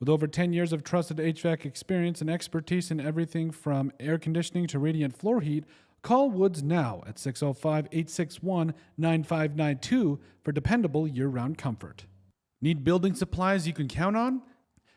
With over 10 years of trusted HVAC experience and expertise in everything from air conditioning to radiant floor heat, call Woods now at 605-861-9592 for dependable year-round comfort. Need building supplies you can count on?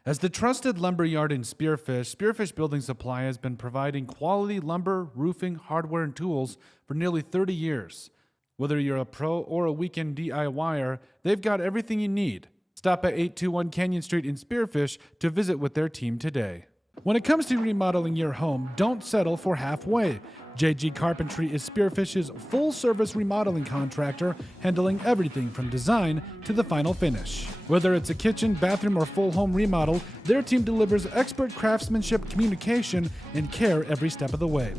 As the trusted lumber yard in Spearfish, Spearfish Building Supply has been providing quality lumber, roofing, hardware, and tools for nearly 30 years. Whether you're a pro or a weekend DIYer, they've got everything you need. Stop at 821 Canyon Street in Spearfish to visit with their team today. When it comes to remodeling your home, don't settle for halfway. JG Carpentry is Spearfish's full-service remodeling contractor, handling everything from design to the final finish. Whether it's a kitchen, bathroom, or full home remodel, their team delivers expert craftsmanship, communication, and care every step of the way.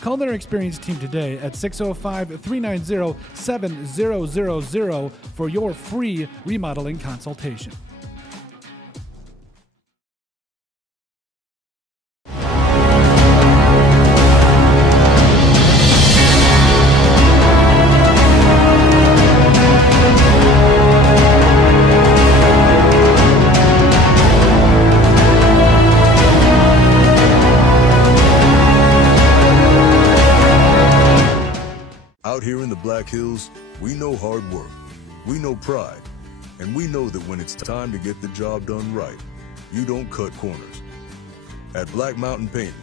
Call their experienced team today at 605-390-7000 for your free remodeling consultation. Out here in the Black Hills, we know hard work, we know pride, and we know that when it's time to get the job done right, you don't cut corners. At Black Mountain Painting,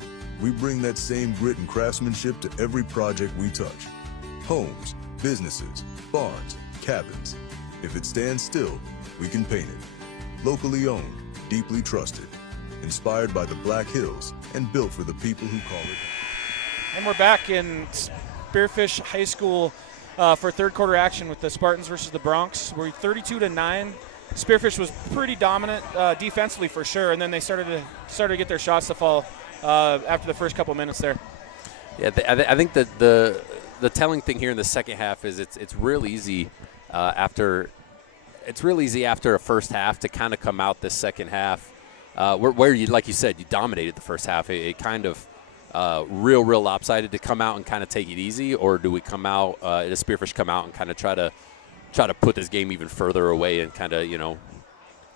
we bring that same grit and craftsmanship to every project we touch. Homes, businesses, barns, cabins. If it stands still, we can paint it. Locally owned, deeply trusted, inspired by the Black Hills, and built for the people who call it home. And we're back in Spearfish High School for third quarter action with the Spartans versus the Bronx. We're 32-9. Spearfish was pretty dominant defensively for sure, and then they started to get their shots to fall after the first couple minutes there. Yeah, I think that the telling thing here in the second half is it's real easy after a first half to kind of come out this second half where you, like you said, you dominated the first half. It kind of real lopsided to come out and kind of take it easy, or do we come out, does Spearfish come out and kind of try to put this game even further away and kind of,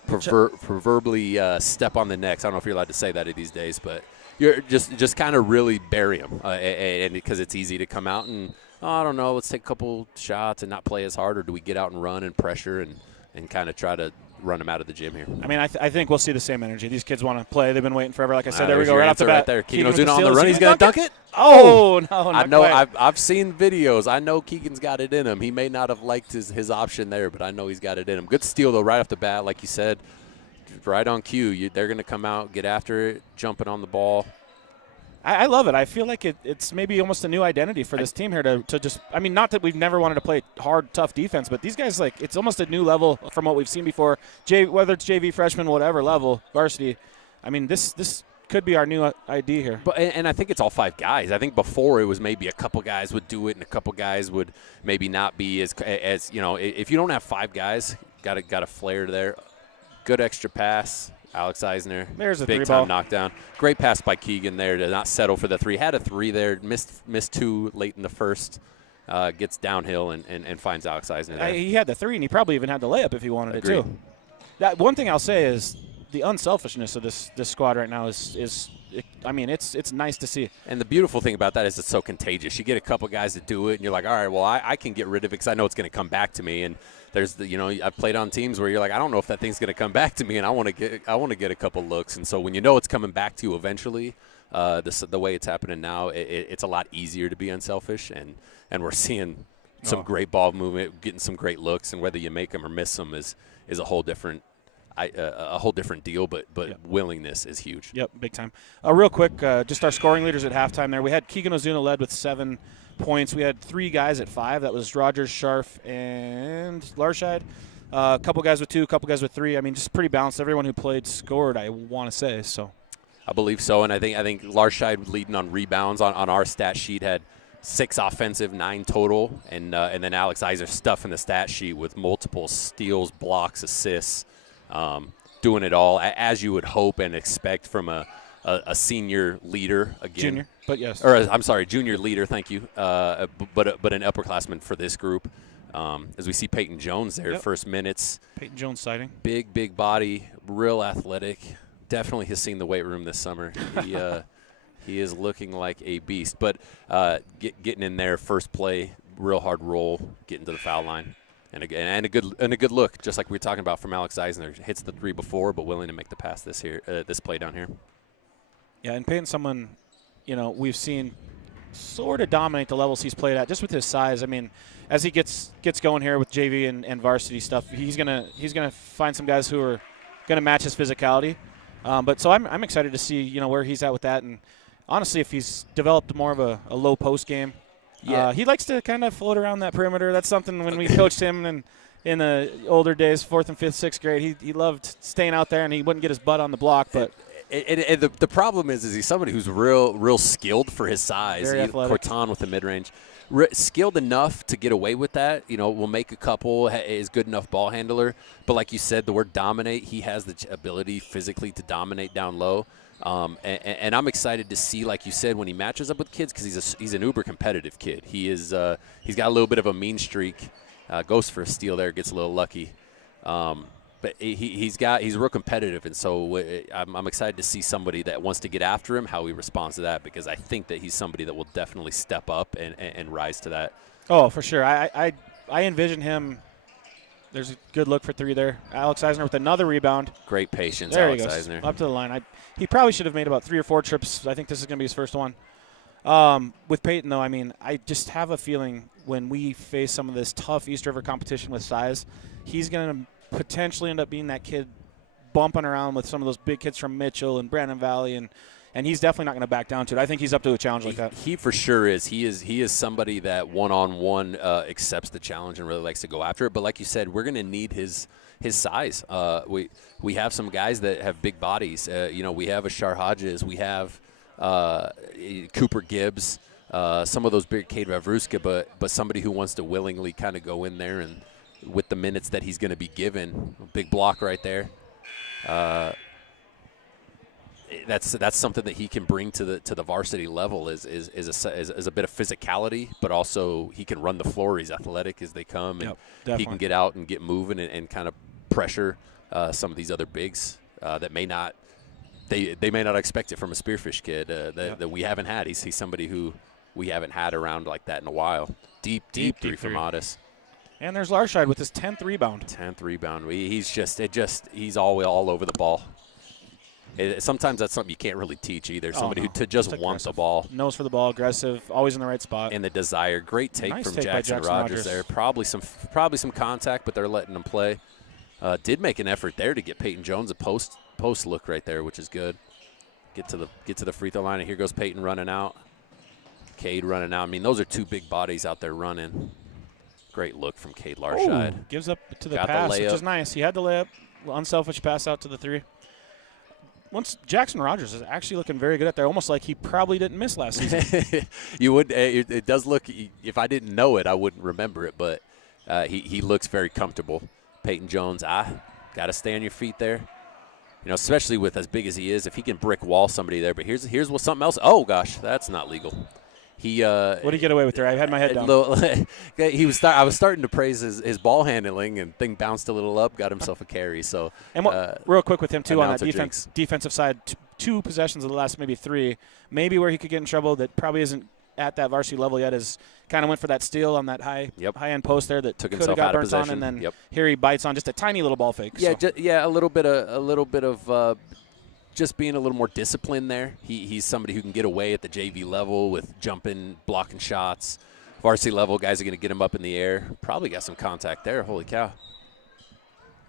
proverbially step on the necks? I don't know if you're allowed to say that these days, but you're just kind of really bury them, and because it's easy to come out and, I don't know, let's take a couple shots and not play as hard, or do we get out and run and pressure and kind of try to run them out of the gym here? I mean, I think we'll see the same energy. These kids want to play. They've been waiting forever. Like I said, there we go. Right Right off the bat. right there. Keegan Keegan on the run. He's going to dunk it? Oh, no, I know. quite. I've seen videos. I know Keegan's got it in him. He may not have liked his option there, but I know he's got it in him. Good steal, though, right off the bat. Like you said, right on cue. They're going to come out, get after it, jumping on the ball. I love it. I feel like it's maybe almost a new identity for this team here to just – I mean, not that we've never wanted to play hard, tough defense, but these guys, like, it's almost a new level from what we've seen before, whether it's JV, freshman, whatever level, varsity. I mean, this could be our new ID here. But and I think it's all 5 guys. I think before it was maybe a couple guys would do it and a couple guys would maybe not be as you know, if you don't have 5 guys, got a flare there. Good extra pass. Alex Eisner, there's a big time knockdown. Great pass by Keegan there to not settle for the 3. Had a 3 there, missed 2 late in the first. Gets downhill and finds Alex Eisner there. He had the 3, and he probably even had the layup if he wanted Agreed. it too. That one thing I'll say is the unselfishness of this squad right now is I mean, it's nice to see. And the beautiful thing about that is it's so contagious. You get a couple guys that do it, and you're like, all right, well, I can get rid of it because I know it's going to come back to me. And there's I've played on teams where you're like, I don't know if that thing's going to come back to me, and I want to get a couple looks. And so when you know it's coming back to you eventually, the way it's happening now, it's a lot easier to be unselfish, and we're seeing some great ball movement, getting some great looks, and whether you make them or miss them is a whole different. A whole different deal, but yep. Willingness is huge. Yep, big time. Real quick, just our scoring leaders at halftime there. We had Keegan Ozuna led with 7 points. We had 3 guys at 5. That was Rogers, Scharf, and Larscheid. A couple guys with 2, a couple guys with 3. I mean, just pretty balanced. Everyone who played scored, I want to say. So, I believe so, and I think Larscheid leading on rebounds on our stat sheet had 6 offensive, 9 total, and then Alex Eisner stuffing the stat sheet with multiple steals, blocks, assists. Doing it all as you would hope and expect from a senior leader again. Junior, but yes. Or I'm sorry, junior leader. Thank you. But an upperclassman for this group. As we see Peyton Jones there, yep. First minutes. Peyton Jones sighting. Big body, real athletic. Definitely has seen the weight room this summer. He is looking like a beast. But getting in there, first play, real hard roll, getting to the foul line. And a good look, just like we were talking about from Alex Eisner. Hits the 3 before, but willing to make the pass this play down here. Yeah, and Peyton's someone, we've seen sort of dominate the levels he's played at, just with his size. I mean, as he gets going here with JV and varsity stuff, he's gonna find some guys who are gonna match his physicality. But so I'm excited to see where he's at with that, and honestly, if he's developed more of a low post game. Yeah, he likes to kind of float around that perimeter. That's something when we coached him in the older days, 4th and 5th, 6th grade, he loved staying out there, and he wouldn't get his butt on the block. But and the problem is he's somebody who's real skilled for his size. Very athletic. Corton with the mid-range. Skilled enough to get away with that. Will make a couple, is good enough ball handler. But like you said, the word dominate, he has the ability physically to dominate down low. And I'm excited to see, like you said, when he matches up with kids, because he's an uber competitive kid. He's got a little bit of a mean streak. Goes for a steal there, gets a little lucky. But he's real competitive, and so I'm excited to see somebody that wants to get after him, how he responds to that, because I think that he's somebody that will definitely step up and rise to that. Oh, for sure. I envision him. There's a good look for 3 there. Alex Eisner with another rebound. Great patience, there Alex he goes. Eisner. Up to the line. He probably should have made about 3 or 4 trips. I think this is going to be his first one. With Peyton, though, I mean, I just have a feeling when we face some of this tough East River competition with size, he's going to potentially end up being that kid bumping around with some of those big kids from Mitchell and Brandon Valley, and he's definitely not going to back down to it. I think he's up to a challenge like that. He for sure is. He is somebody that one-on-one accepts the challenge and really likes to go after it. But like you said, we're going to need his size. We have some guys that have big bodies. We have Ashar Hodges. We have Cooper Gibbs. Some of those big Cade Ravruska, but somebody who wants to willingly kind of go in there and with the minutes that he's going to be given. Big block right there. That's something that he can bring to the varsity level is a bit of physicality, but also he can run the floor. He's athletic as they come, and he can get out and get moving and kind of pressure some of these other bigs that may not expect it from a Spearfish kid that we haven't had. He's somebody who we haven't had around like that in a while. Deep three from Otis. And there's Larscheid with his 10th rebound. 10th rebound. He's all over the ball. Sometimes that's something you can't really teach either. Somebody who just wants the ball. Nose for the ball, aggressive, always in the right spot. And the desire. Great take nice from take Jackson Rogers there. Probably some contact, but they're letting him play. Did make an effort there to get Peyton Jones a post look right there, which is good. get to the free throw line, and here goes Peyton running out. Cade running out. I mean, those are two big bodies out there running. Great look from Cade Larshide. Gives up to the Got the pass, which layup. is nice. He had the layup, unselfish pass out to the 3. Once Jackson Rogers is actually looking very good at there, almost like he probably didn't miss last season. You would. It does look. If I didn't know it, I wouldn't remember it. But he looks very comfortable. Peyton Jones, got to stay on your feet there. You know, especially with as big as he is, if he can brick wall somebody there. But here's what something else. Oh gosh, that's not legal. What did he get away with there? I had my head down. I was starting to praise his ball handling, and thing bounced a little up, got himself a carry. So and real quick with him too on that drinks. defensive side, 2 possessions of the last maybe 3, maybe where he could get in trouble that probably isn't at that varsity level yet, is kind of went for that steal on that high end post there that took could himself have got out of burnt possession. on, and then here he bites on just a tiny little ball fake. Yeah, so. a little bit of just being a little more disciplined there. He's somebody who can get away at the JV level with jumping, blocking shots. Varsity level, guys are going to get him up in the air. Probably got some contact there. Holy cow.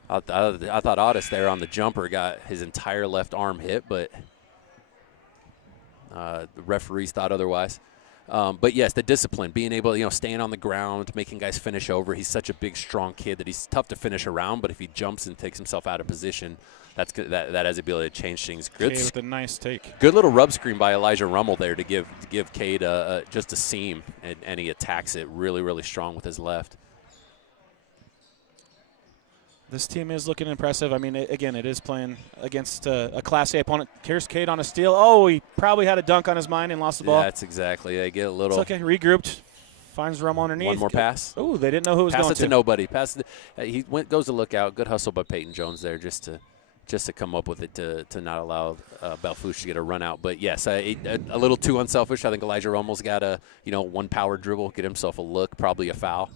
I thought Otis there on the jumper got his entire left arm hit, but the referees thought otherwise. But, yes, the discipline, being able to, staying on the ground, making guys finish over. He's such a big, strong kid that he's tough to finish around, but if he jumps and takes himself out of position, that has the ability to change things. Good with a nice take. Good little rub screen by Elijah Rummel there to give Cade just a seam, and he attacks it really, really strong with his left. This team is looking impressive. I mean, again, it is playing against a Class A opponent. Here's Cade on a steal. Oh, he probably had a dunk on his mind and lost the ball. Yeah, that's exactly. They get a little. It's okay. Regrouped. Finds Rummel underneath. One more pass. Oh, they didn't know who was pass going it to nobody. He goes to look out. Good hustle by Peyton Jones there, just to come up with it to not allow Belle Fourche to get a run out. But yes, a little too unselfish. I think Elijah Rummel's got a one power dribble, get himself a look, probably a foul.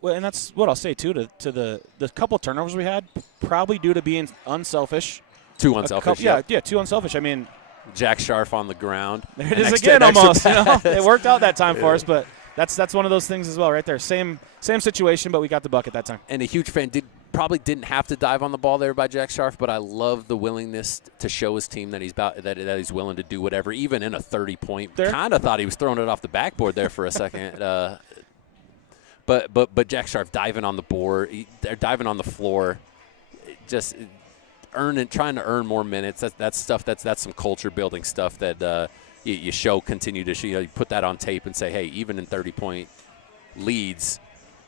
Well, and that's what I'll say too to the couple turnovers we had, probably due to being unselfish. Too unselfish. Yeah, too unselfish. I mean, Jack Scharf on the ground. There it is again, almost. It worked out that time for us, but that's one of those things as well, right there. Same situation, but we got the bucket that time. And a huge fan probably didn't have to dive on the ball there by Jack Scharf, but I love the willingness to show his team that he's willing to do whatever, even in a 30-point. Kind of thought he was throwing it off the backboard there for a second. But Jack Scharf diving on the board, they're diving on the floor, just trying to earn more minutes. That's stuff. That's some culture building stuff that you continue to show. You put that on tape and say, hey, even in 30-point leads,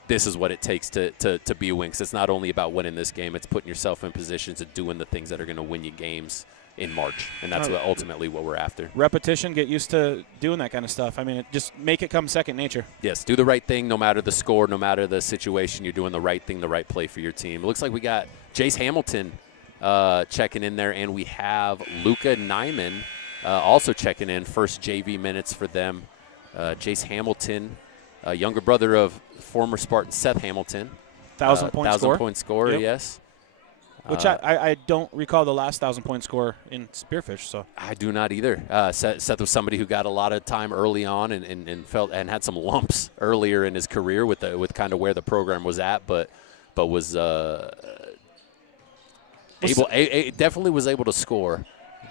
this is what it takes to be a win. 'Cause it's not only about winning this game; it's putting yourself in positions of doing the things that are going to win you games in March, and that's ultimately what we're after. Repetition, get used to doing that kind of stuff. I mean, just make it come second nature. Yes, do the right thing no matter the score, no matter the situation. You're doing the right thing, the right play for your team. It looks like we got Jace Hamilton checking in there, and we have Luca Nyman also checking in. First JV minutes for them. Jace Hamilton, younger brother of former Spartan Seth Hamilton. 1,000-point scorer, yep. Yes. Which I don't recall the last 1,000-point score in Spearfish. So I do not either. Seth was somebody who got a lot of time early on and felt and had some lumps earlier in his career with kind of where the program was at, but was definitely was able to score.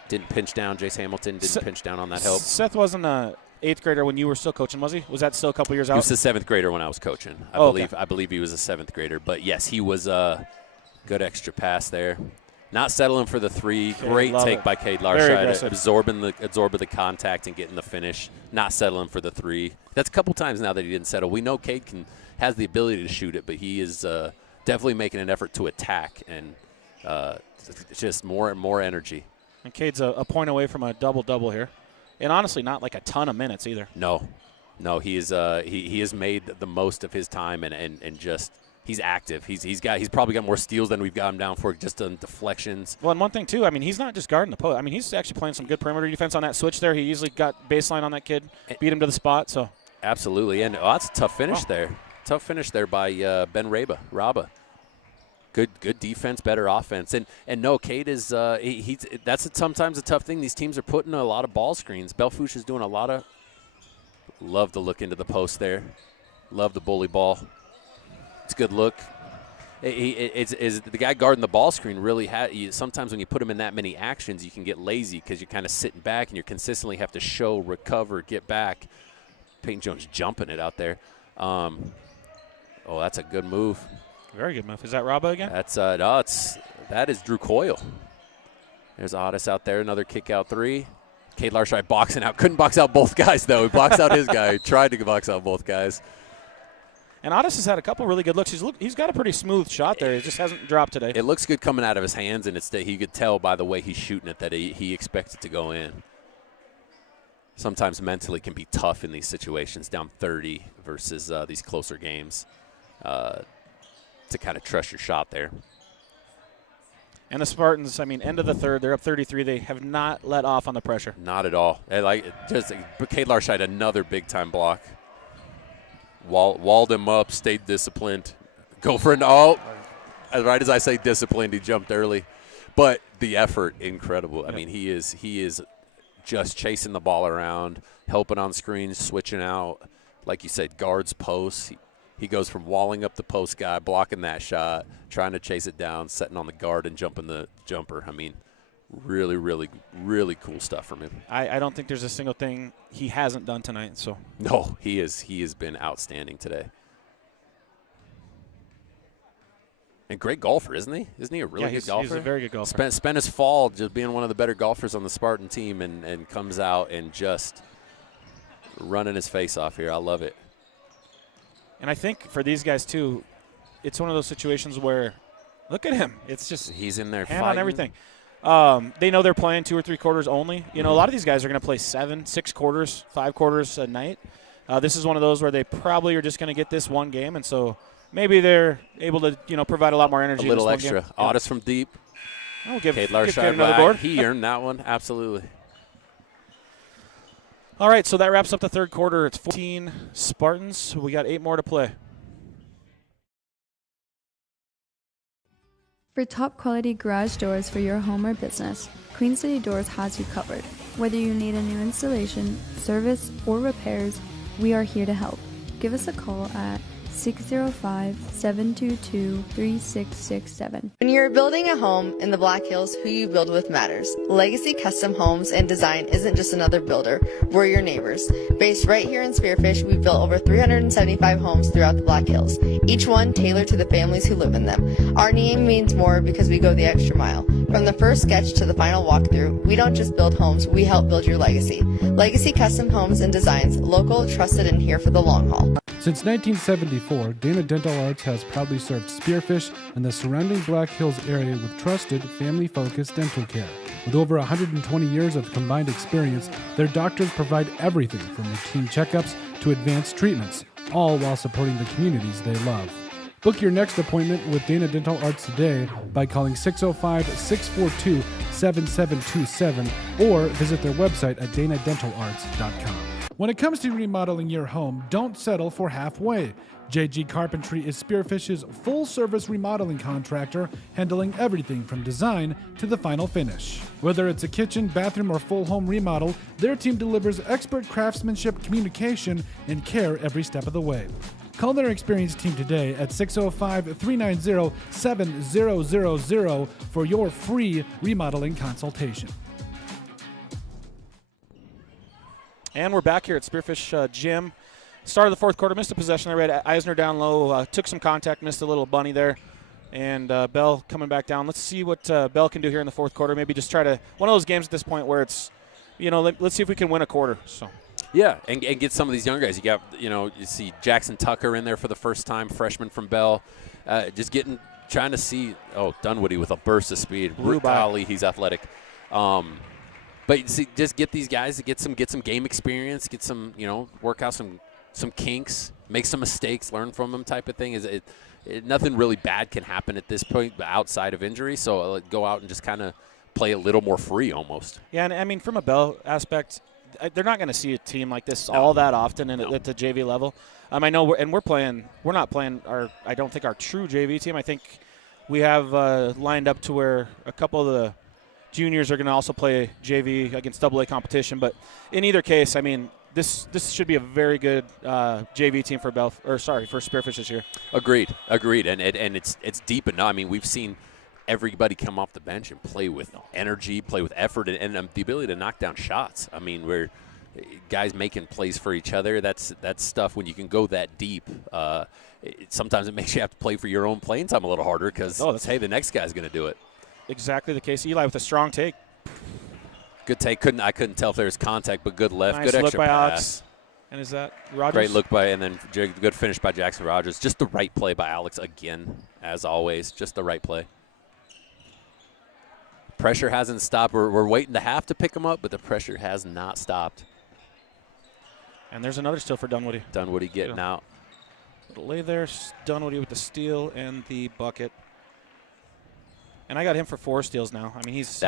Didn't pinch down. Jace Hamilton didn't pinch down on that help. Seth wasn't a 8th grader when you were still coaching, was he? Was that still a couple years out? He was a 7th grader when I was coaching. I believe he was a 7th grader. But yes, he was good extra pass there. Not settling for the 3. Great take by Cade Larshide, absorbing the contact and getting the finish. Not settling for the 3. That's a couple times now that he didn't settle. We know Cade has the ability to shoot it, but he is definitely making an effort to attack and just more and more energy. And Cade's a point away from a double-double here. And honestly, not like a ton of minutes either. No, he is he has made the most of his time and just he's active. He's probably got more steals than we've got him down for just on deflections. Well, and one thing too, I mean, he's not just guarding the post. I mean, he's actually playing some good perimeter defense on that switch there. He easily got baseline on that kid, beat him to the spot. So absolutely, and that's a tough finish there. Tough finish there by Ben Raba. Good defense, better offense, and no, Cade is that's sometimes a tough thing. These teams are putting a lot of ball screens. Belle Fourche is doing a lot of. Love to look into the post there. Love the bully ball. It's a good look. It's the guy guarding the ball screen really sometimes when you put him in that many actions, you can get lazy because you're kind of sitting back and you consistently have to show, recover, get back. Peyton Jones jumping it out there. Oh, that's a good move. Very good move. Is that Rabba again? That's that is Drew Coyle. There's Otis out there, another kick out three. Cade Larshide boxing out. Couldn't box out both guys, though. He boxed out his guy. He tried to box out both guys. And Otis has had a couple really good looks. He's got a pretty smooth shot there. He just hasn't dropped today. It looks good coming out of his hands, and he could tell by the way he's shooting it that he expects it to go in. Sometimes mentally can be tough in these situations, down 30 versus these closer games, to kind of trust your shot there. And the Spartans, I mean, end of the third, they're up 33. They have not let off on the pressure. Not at all. Cade Larshide, another big-time block. Walled him up, stayed disciplined. Go for right as I say disciplined, he jumped early. But the effort, incredible. Yep. I mean, he is just chasing the ball around, helping on screens, switching out. Like you said, guards posts. He goes from walling up the post guy, blocking that shot, trying to chase it down, setting on the guard and jumping the jumper. I mean, really, really, really cool stuff from him. I don't think there's a single thing he hasn't done tonight. So no, he has been outstanding today. And great golfer, isn't he? Isn't he a really good golfer? He's a very good golfer. Spent his fall just being one of the better golfers on the Spartan team and comes out and just running his face off here. I love it. And I think for these guys, too, it's one of those situations where, look at him. It's just he's in there hand fighting. On everything. They know they're playing 2 or 3 quarters only. You know, a lot of these guys are going to play 7, 6 quarters, 5 quarters a night. This is one of those where they probably are just going to get this one game, and so maybe they're able to, provide a lot more energy. A little in this extra. One game. Otis from deep. I'll give Cade Larshide another board. He earned that one, absolutely. All right, so that wraps up the third quarter. It's 14 Spartans. We got 8 more to play. For top quality garage doors for your home or business, Queen City Doors has you covered. Whether you need a new installation, service, or repairs, we are here to help. Give us a call at 605-722-3667. When you're building a home in the Black Hills, who you build with matters. Legacy Custom Homes and Design isn't just another builder, we're your neighbors. Based right here in Spearfish, we've built over 375 homes throughout the Black Hills, each one tailored to the families who live in them. Our name means more because we go the extra mile. From the first sketch to the final walkthrough, we don't just build homes, we help build your legacy. Legacy Custom Homes and Designs, local, trusted, and here for the long haul. Since 1974, Dana Dental Arts has proudly served Spearfish and the surrounding Black Hills area with trusted, family-focused dental care. With over 120 years of combined experience, their doctors provide everything from routine checkups to advanced treatments, all while supporting the communities they love. Book your next appointment with Dana Dental Arts today by calling 605-642-7727 or visit their website at danadentalarts.com. When it comes to remodeling your home, don't settle for halfway. JG Carpentry is Spearfish's full-service remodeling contractor, handling everything from design to the final finish. Whether it's a kitchen, bathroom, or full home remodel, their team delivers expert craftsmanship, communication, and care every step of the way. Call their experienced team today at 605-390-7000 for your free remodeling consultation. And we're back here at Spearfish Gym. Start of the fourth quarter, missed a possession. I read Eisner down low, took some contact, missed a little bunny there. And Belle coming back down. Let's see what Belle can do here in the fourth quarter. Maybe just try to – one of those games at this point where it's, let's see if we can win a quarter. So. Yeah, and get some of these young guys. You got, you see Jackson Tucker in there for the first time, freshman from Belle. Trying to see, Dunwoody with a burst of speed. Golly, he's athletic. But you see, just get these guys to get some game experience, get some, work out some kinks, make some mistakes, learn from them type of thing. Nothing really bad can happen at this point outside of injury. So go out and just kind of play a little more free almost. Yeah, and I mean, from a Belle aspect, they're not going to see a team like this all that often at the JV level. I know, we're not playing I don't think our true JV team. I think we have lined up to where a couple of the juniors are going to also play JV against AA competition. But in either case, I mean, this should be a very good JV team for for Spearfish this year. Agreed, and it's deep enough. I mean, we've seen everybody come off the bench and play with energy, play with effort, and the ability to knock down shots. I mean, we're guys making plays for each other. That's stuff when you can go that deep. Sometimes it makes you have to play for your own playing time a little harder because, hey, the next guy's going to do it. Exactly the case. Eli with a strong take. Good take. I couldn't tell if there was contact, but good lift. Nice good look extra by pass. Alex. And is that Rogers? Great look and then good finish by Jackson Rogers. Just the right play by Alex again, as always. Just the right play. Pressure hasn't stopped. We're waiting to have to pick him up, but the pressure has not stopped. And there's another steal for Dunwoody. Dunwoody getting out. Little lay there. Dunwoody with the steal and the bucket. And I got him for 4 steals now. I mean, he's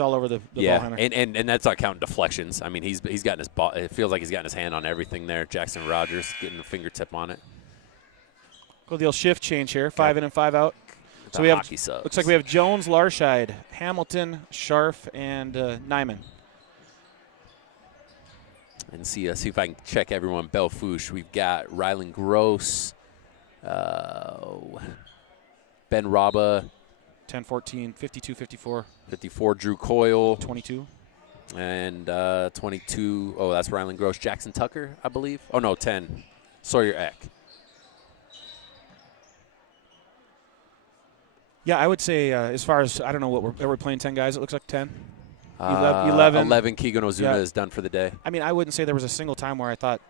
all over the ball handler. And that's not counting deflections. I mean, he's gotten his ball. It feels like he's gotten his hand on everything there. Jackson Rogers getting a fingertip on it. Go the old shift change here. 5 in and 5 out. The So we have hockey subs. looks like we have Jones, Larscheid, Hamilton, Scharf, and Nyman. And see if I can check everyone. Belle Fourche. We've got Rylan Gross, Ben Raba. 10, 14, 52, 54. 54, Drew Coyle. 22. And 22, that's Rylan Gross. Jackson Tucker, I believe. Oh, no, 10. Sawyer Eck. Yeah, I would say as far as, I don't know what we're playing 10 guys. It looks like 10. 11. Keegan Ozuna is done for the day. I mean, I wouldn't say there was a single time where I thought,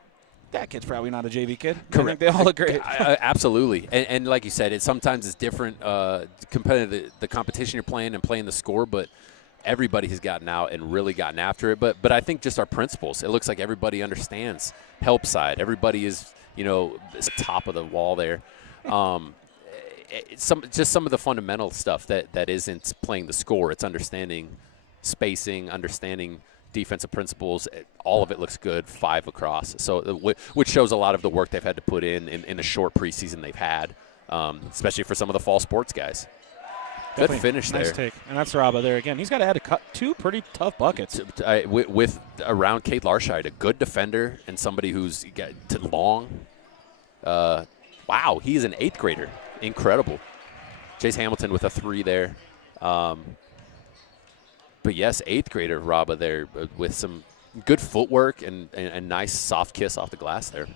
that kid's probably not a JV kid. Correct. I think they all look great. Absolutely. And like you said, sometimes it's different compared to the competition you're playing and playing the score, but everybody has gotten out and really gotten after it. But I think just our principles, it looks like everybody understands help side. Everybody is, top of the wall there. Some of the fundamental stuff that isn't playing the score. It's understanding spacing, understanding defensive principles. All of it looks good, 5 across. So, which shows a lot of the work they've had to put in a short preseason they've had, especially for some of the fall sports guys. Definitely. Good finish there. Nice take. And that's Raba there again. He's got to add 2 pretty tough buckets. With around Kate Larscheid, a good defender and somebody who's got long. Wow, he is an 8th grader. Incredible. Chase Hamilton with a 3 there. But yes, 8th grader Raba there with some good footwork and a nice soft kiss off the glass there.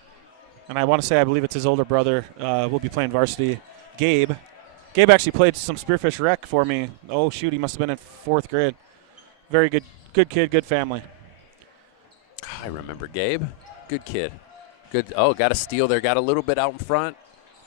And I want to say I believe it's his older brother. Will be playing varsity. Gabe. Gabe actually played some Spearfish Rec for me. Oh, shoot, he must have been in 4th grade. Very good kid, good family. I remember Gabe. Good kid. Good. Oh, got a steal there. Got a little bit out in front.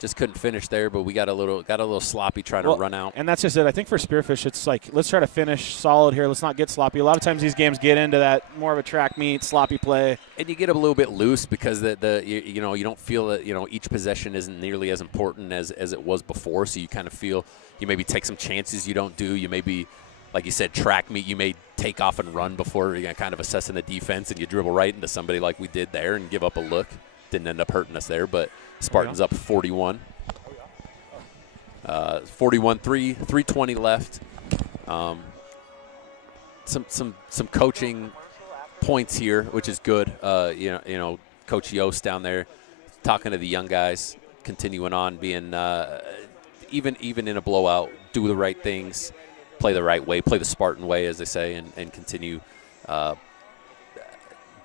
Just couldn't finish there, but we got a little sloppy trying to run out. And that's just it. I think for Spearfish, it's like, let's try to finish solid here. Let's not get sloppy. A lot of times these games get into that more of a track meet, sloppy play. And you get a little bit loose because you don't feel that each possession isn't nearly as important as it was before. So you kind of feel you maybe take some chances you don't do. You maybe, like you said, track meet. You may take off and run before kind of assessing the defense, and you dribble right into somebody like we did there and give up a look. Didn't end up hurting us there, but Spartans up 41. 41-3, 3:20 left. Some coaching points here, which is good. Coach Yost down there talking to the young guys, continuing on being even in a blowout, do the right things, play the right way, play the Spartan way, as they say, and continue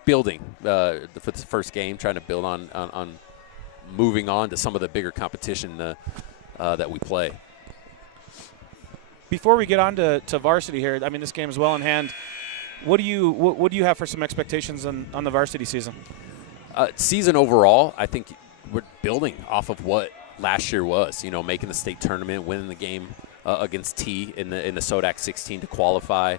building for the first game, trying to build on moving on to some of the bigger competition that we play. Before we get on to varsity here, I mean, this game is well in hand. What do you have for some expectations on the varsity season? Season overall, I think we're building off of what last year was. Making the state tournament, winning the game against T in the Sodak 16 to qualify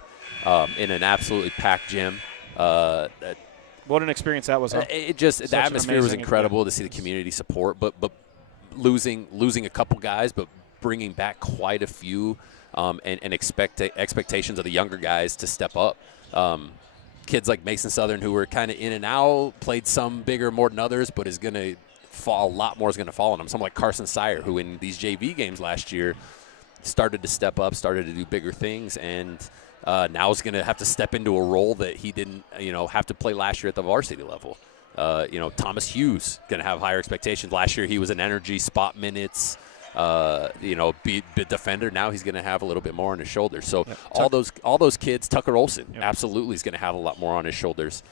in an absolutely packed gym. What an experience that was. Huh? The atmosphere was incredible to see the community support, but losing a couple guys, but bringing back quite a few, and expectations of the younger guys to step up. Kids like Mason Southern, who were kind of in and out, played some bigger more than others, but is going to fall. A lot more is going to fall on them. Someone like Carson Sire, who in these JV games last year started to step up, started to do bigger things, and now is going to have to step into a role that he didn't, have to play last year at the varsity level. Thomas Hughes going to have higher expectations. Last year he was an energy, spot minutes, be defender. Now he's going to have a little bit more on his shoulders. So all those kids, Tucker Olson absolutely is going to have a lot more on his shoulders.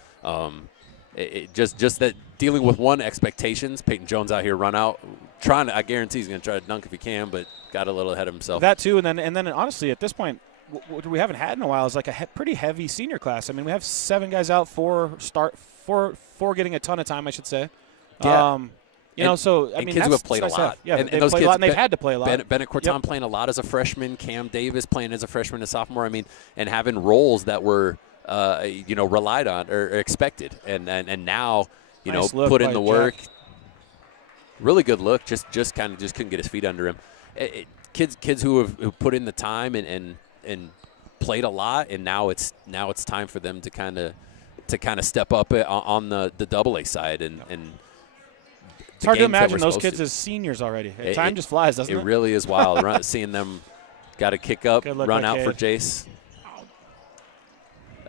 Just that dealing with one expectations. Peyton Jones out here run out, I guarantee he's going to try to dunk if he can, but got a little ahead of himself. That too, and then honestly at this point, what we haven't had in a while is like a pretty heavy senior class. I mean, we have 7 guys out, 4 getting a ton of time, I should say. Yeah. Kids who have played a lot. Yeah, and they've those played kids, a lot, and they've had to play a lot. Bennett Corton playing a lot as a freshman, Cam Davis playing as a freshman and sophomore. I mean, and having roles that were, relied on or expected. And now, Nice put in the work. Jack. Really good look. Just couldn't get his feet under him. Kids who put in the time and played a lot, and now it's time for them to kind of step up on the AA side and it's hard to imagine those kids as seniors already. Time just flies, doesn't it? It really is wild. Seeing them got to kick up, run out for Jace.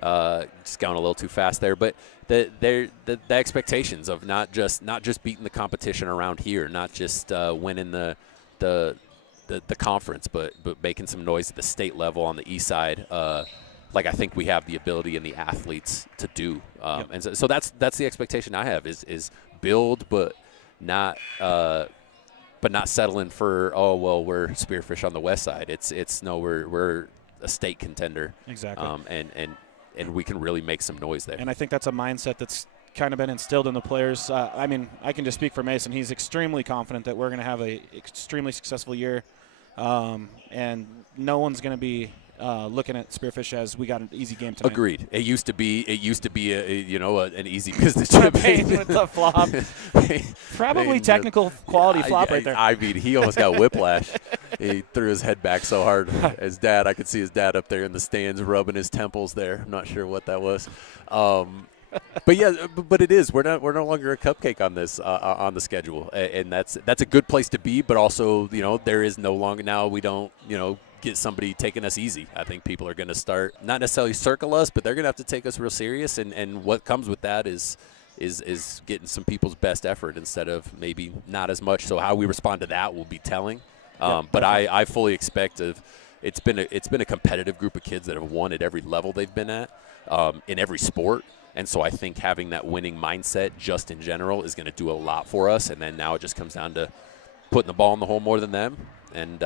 Just going a little too fast there, but the expectations of not just beating the competition around here, not just winning the conference, but making some noise at the state level on the east side. I think we have the ability and the athletes to do. And so that's the expectation I have is build, but not settling for we're Spearfish on the west side. We're a state contender. Exactly. And we can really make some noise there. And I think that's a mindset that's kind of been instilled in the players. I can just speak for Mason. He's extremely confident that we're going to have a extremely successful year, and no one's going to be looking at Spearfish as we got an easy game tonight. Agreed. It used to be an easy business. Payne with the flop. Probably technical quality flop right there. I mean, he almost got whiplash. He threw his head back so hard. I could see his dad up there in the stands rubbing his temples there. I'm not sure what that was. But it is. We're no longer a cupcake on this on the schedule, and that's a good place to be. But also, there is no longer now. We don't get somebody taking us easy. I think people are going to start not necessarily circle us, but they're going to have to take us real serious. And what comes with that is getting some people's best effort instead of maybe not as much. So how we respond to that will be telling. But I fully expect it's been a competitive group of kids that have won at every level they've been at in every sport. And so I think having that winning mindset just in general is going to do a lot for us. And then now it just comes down to putting the ball in the hole more than them and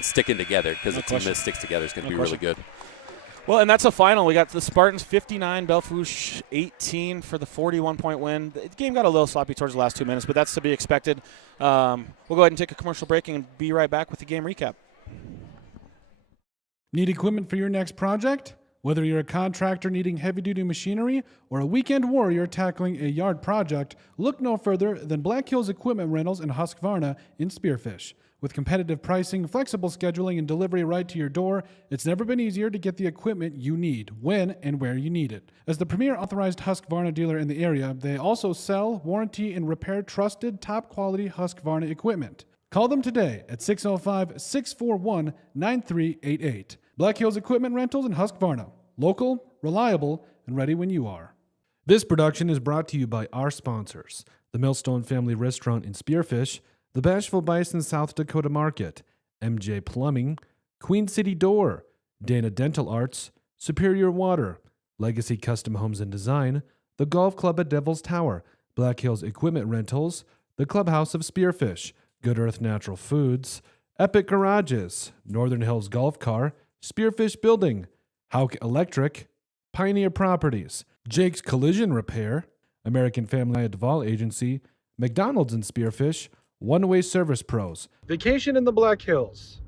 sticking together, because a team that sticks together is going to be really good. Well, and that's a final. We got the Spartans 59, Belle Fourche 18 for the 41-point win. The game got a little sloppy towards the last 2 minutes, but that's to be expected. We'll go ahead and take a commercial break and be right back with the game recap. Need equipment for your next project? Whether you're a contractor needing heavy-duty machinery or a weekend warrior tackling a yard project, look no further than Black Hills Equipment Rentals in Husqvarna in Spearfish. With competitive pricing, flexible scheduling, and delivery right to your door, it's never been easier to get the equipment you need, when and where you need it. As the premier authorized Husqvarna dealer in the area, they also sell, warranty, and repair trusted, top-quality Husqvarna equipment. Call them today at 605-641-9388. Black Hills Equipment Rentals in Husqvarna. Local, reliable, and ready when you are. This production is brought to you by our sponsors: the Millstone Family Restaurant in Spearfish, the Bashful Bison South Dakota Market, MJ Plumbing, Queen City Door, Dana Dental Arts, Superior Water, Legacy Custom Homes and Design, the Golf Club at Devil's Tower, Black Hills Equipment Rentals, the Clubhouse of Spearfish, Good Earth Natural Foods, Epic Garages, Northern Hills Golf Car, Spearfish Building, Houck Electric, Pioneer Properties, Jake's Collision Repair, American Family Duval Agency, McDonald's in Spearfish, One Way Service Pros, Vacation in the Black Hills,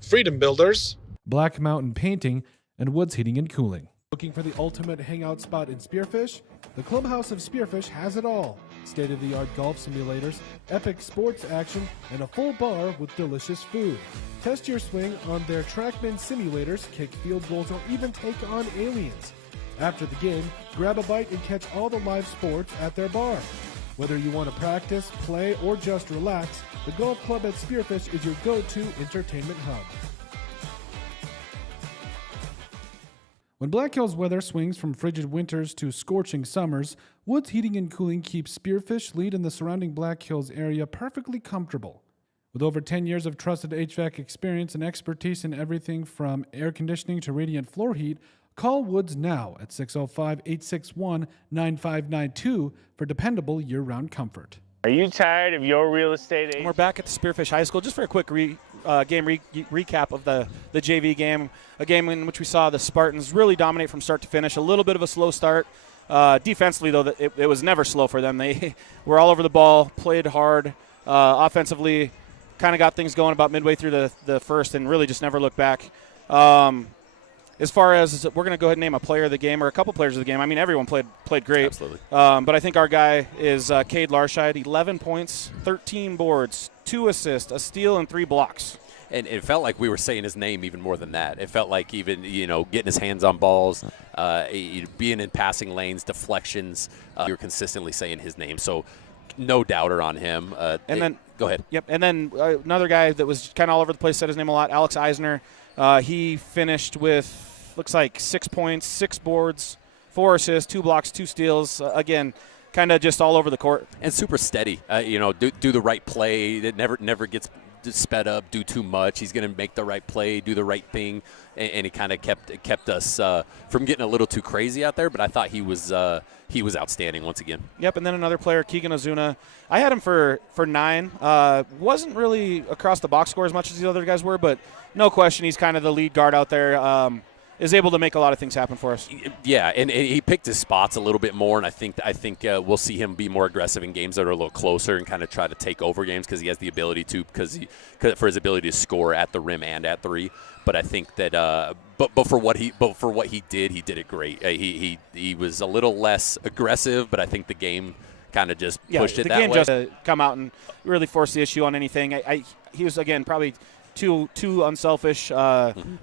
Freedom Builders, Black Mountain Painting, and Woods Heating and Cooling. Looking for the ultimate hangout spot in Spearfish? The Clubhouse of Spearfish has it all. State-of-the-art golf simulators, epic sports action, and a full bar with delicious food. Test your swing on their TrackMan simulators, kick field goals, or even take on aliens. After the game, grab a bite and catch all the live sports at their bar. Whether you want to practice, play, or just relax, the Golf Club at Spearfish is your go-to entertainment hub. When Black Hills weather swings from frigid winters to scorching summers, Woods Heating and Cooling keeps Spearfish Lead in the surrounding Black Hills area perfectly comfortable. With over 10 years of trusted HVAC experience and expertise in everything from air conditioning to radiant floor heat, call Woods now at 605-861-9592 for dependable year-round comfort. Are you tired of your real estate agent? And we're back at the Spearfish High School just for a quick game recap of the JV game, a game in which we saw the Spartans really dominate from start to finish. A little bit of a slow start. Defensively, though, it was never slow for them. They were all over the ball, played hard. Offensively, kind of got things going about midway through the first and really just never looked back. As far as we're going to go ahead and name a player of the game or a couple players of the game. I mean, everyone played great. Absolutely. But I think our guy is Cade Larscheid, 11 points, 13 boards, 2 assists, a steal, and 3 blocks. And it felt like we were saying his name even more than that. It felt like even, getting his hands on balls, being in passing lanes, deflections, we were consistently saying his name. So no doubter on him. Go ahead. Yep. And then another guy that was kind of all over the place, said his name a lot, Alex Eisner. He finished with, looks like 6 points, 6 boards, 4 assists, 2 blocks, 2 steals. Again, kind of just all over the court. And super steady. Do the right play. It never gets sped up, do too much. He's going to make the right play, do the right thing, and he kind of kept us from getting a little too crazy out there. But I thought he was outstanding once again. Yep, and then another player, Keegan Ozuna. I had him for 9. Wasn't really across the box score as much as the other guys were, but no question he's kind of the lead guard out there. Is able to make a lot of things happen for us. Yeah, and he picked his spots a little bit more, and I think we'll see him be more aggressive in games that are a little closer and kind of try to take over games because he has the ability to, for his ability to score at the rim and at 3. But I think that, but for what he did it great. He was a little less aggressive, but I think the game kind of just pushed it that way. The game just come out and really force the issue on anything. He was again probably too unselfish,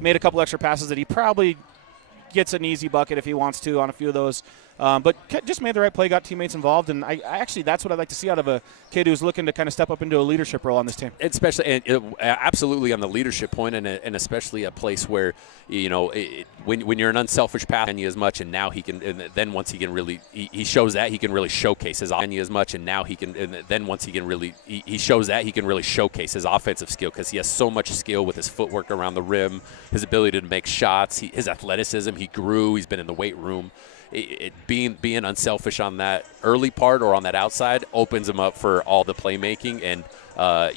made a couple extra passes that he probably gets an easy bucket if he wants to on a few of those. But just made the right play, got teammates involved, and I actually that's what I'd like to see out of a kid who's looking to kind of step up into a leadership role on this team. Especially, absolutely on the leadership point, and especially a place where when you're an unselfish passer as much, and now he can, and then once he can really, he shows that he can really showcase his as much, and now he can, and then once he can really, he shows that he can really showcase his offensive skill because he has so much skill with his footwork around the rim, his ability to make shots, his athleticism. He grew. He's been in the weight room. Being unselfish on that early part or on that outside opens him up for all the playmaking, and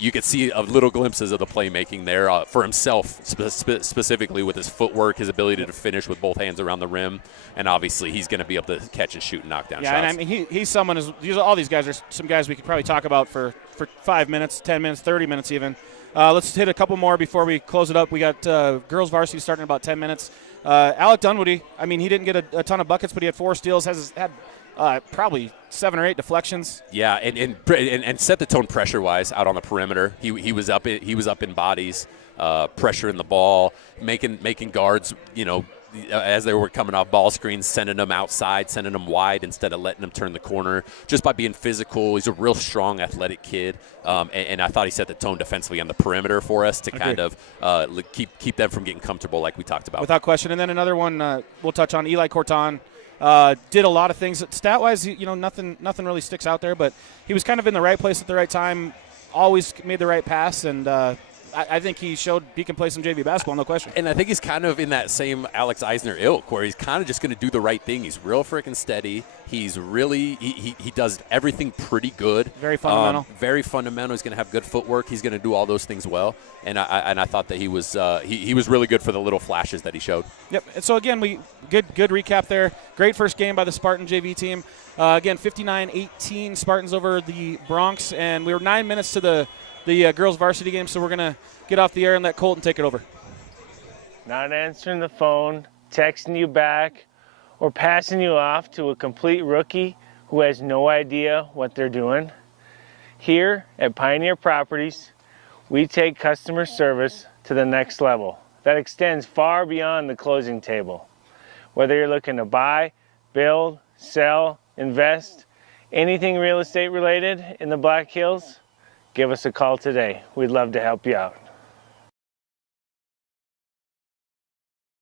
you could see little glimpses of the playmaking there for himself, specifically with his footwork, his ability to finish with both hands around the rim, and obviously he's going to be able to catch and shoot and knock down shots. Yeah, and I mean he's someone. All these guys are some guys we could probably talk about for 5 minutes, 10 minutes, 30 minutes even. Let's hit a couple more before we close it up. We got girls varsity starting in about 10 minutes. Alec Dunwoody, I mean, he didn't get a ton of buckets, but he had 4 steals, had probably 7 or 8 deflections. Yeah, and set the tone pressure-wise out on the perimeter. He was up in bodies, pressuring the ball, making guards, as they were coming off ball screens, sending them outside, sending them wide instead of letting them turn the corner. Just by being physical, he's a real strong, athletic kid, and I thought he set the tone defensively on the perimeter for us to kind of keep them from getting comfortable, like we talked about. Without question. And then another one we'll touch on. Eli Corton did a lot of things. Stat-wise, nothing really sticks out there, but he was kind of in the right place at the right time. Always made the right pass, and I think he showed he can play some JV basketball, no question. And I think he's kind of in that same Alex Eisner ilk where he's kind of just going to do the right thing. He's real freaking steady. He's really he does everything pretty good. Very fundamental. Very fundamental. He's going to have good footwork. He's going to do all those things well. And I thought that he was really good for the little flashes that he showed. Yep. And so again, good recap there. Great first game by the Spartan JV team. Again, 59-18 Spartans over the Bronx, and we were 9 minutes to the girls varsity game, so we're going to get off the air and let Colton take it over. Not answering the phone, texting you back, or passing you off to a complete rookie who has no idea what they're doing. Here at Pioneer Properties, we take customer service to the next level. That extends far beyond the closing table. Whether you're looking to buy, build, sell, invest, anything real estate related in the Black Hills, give us a call today. We'd love to help you out.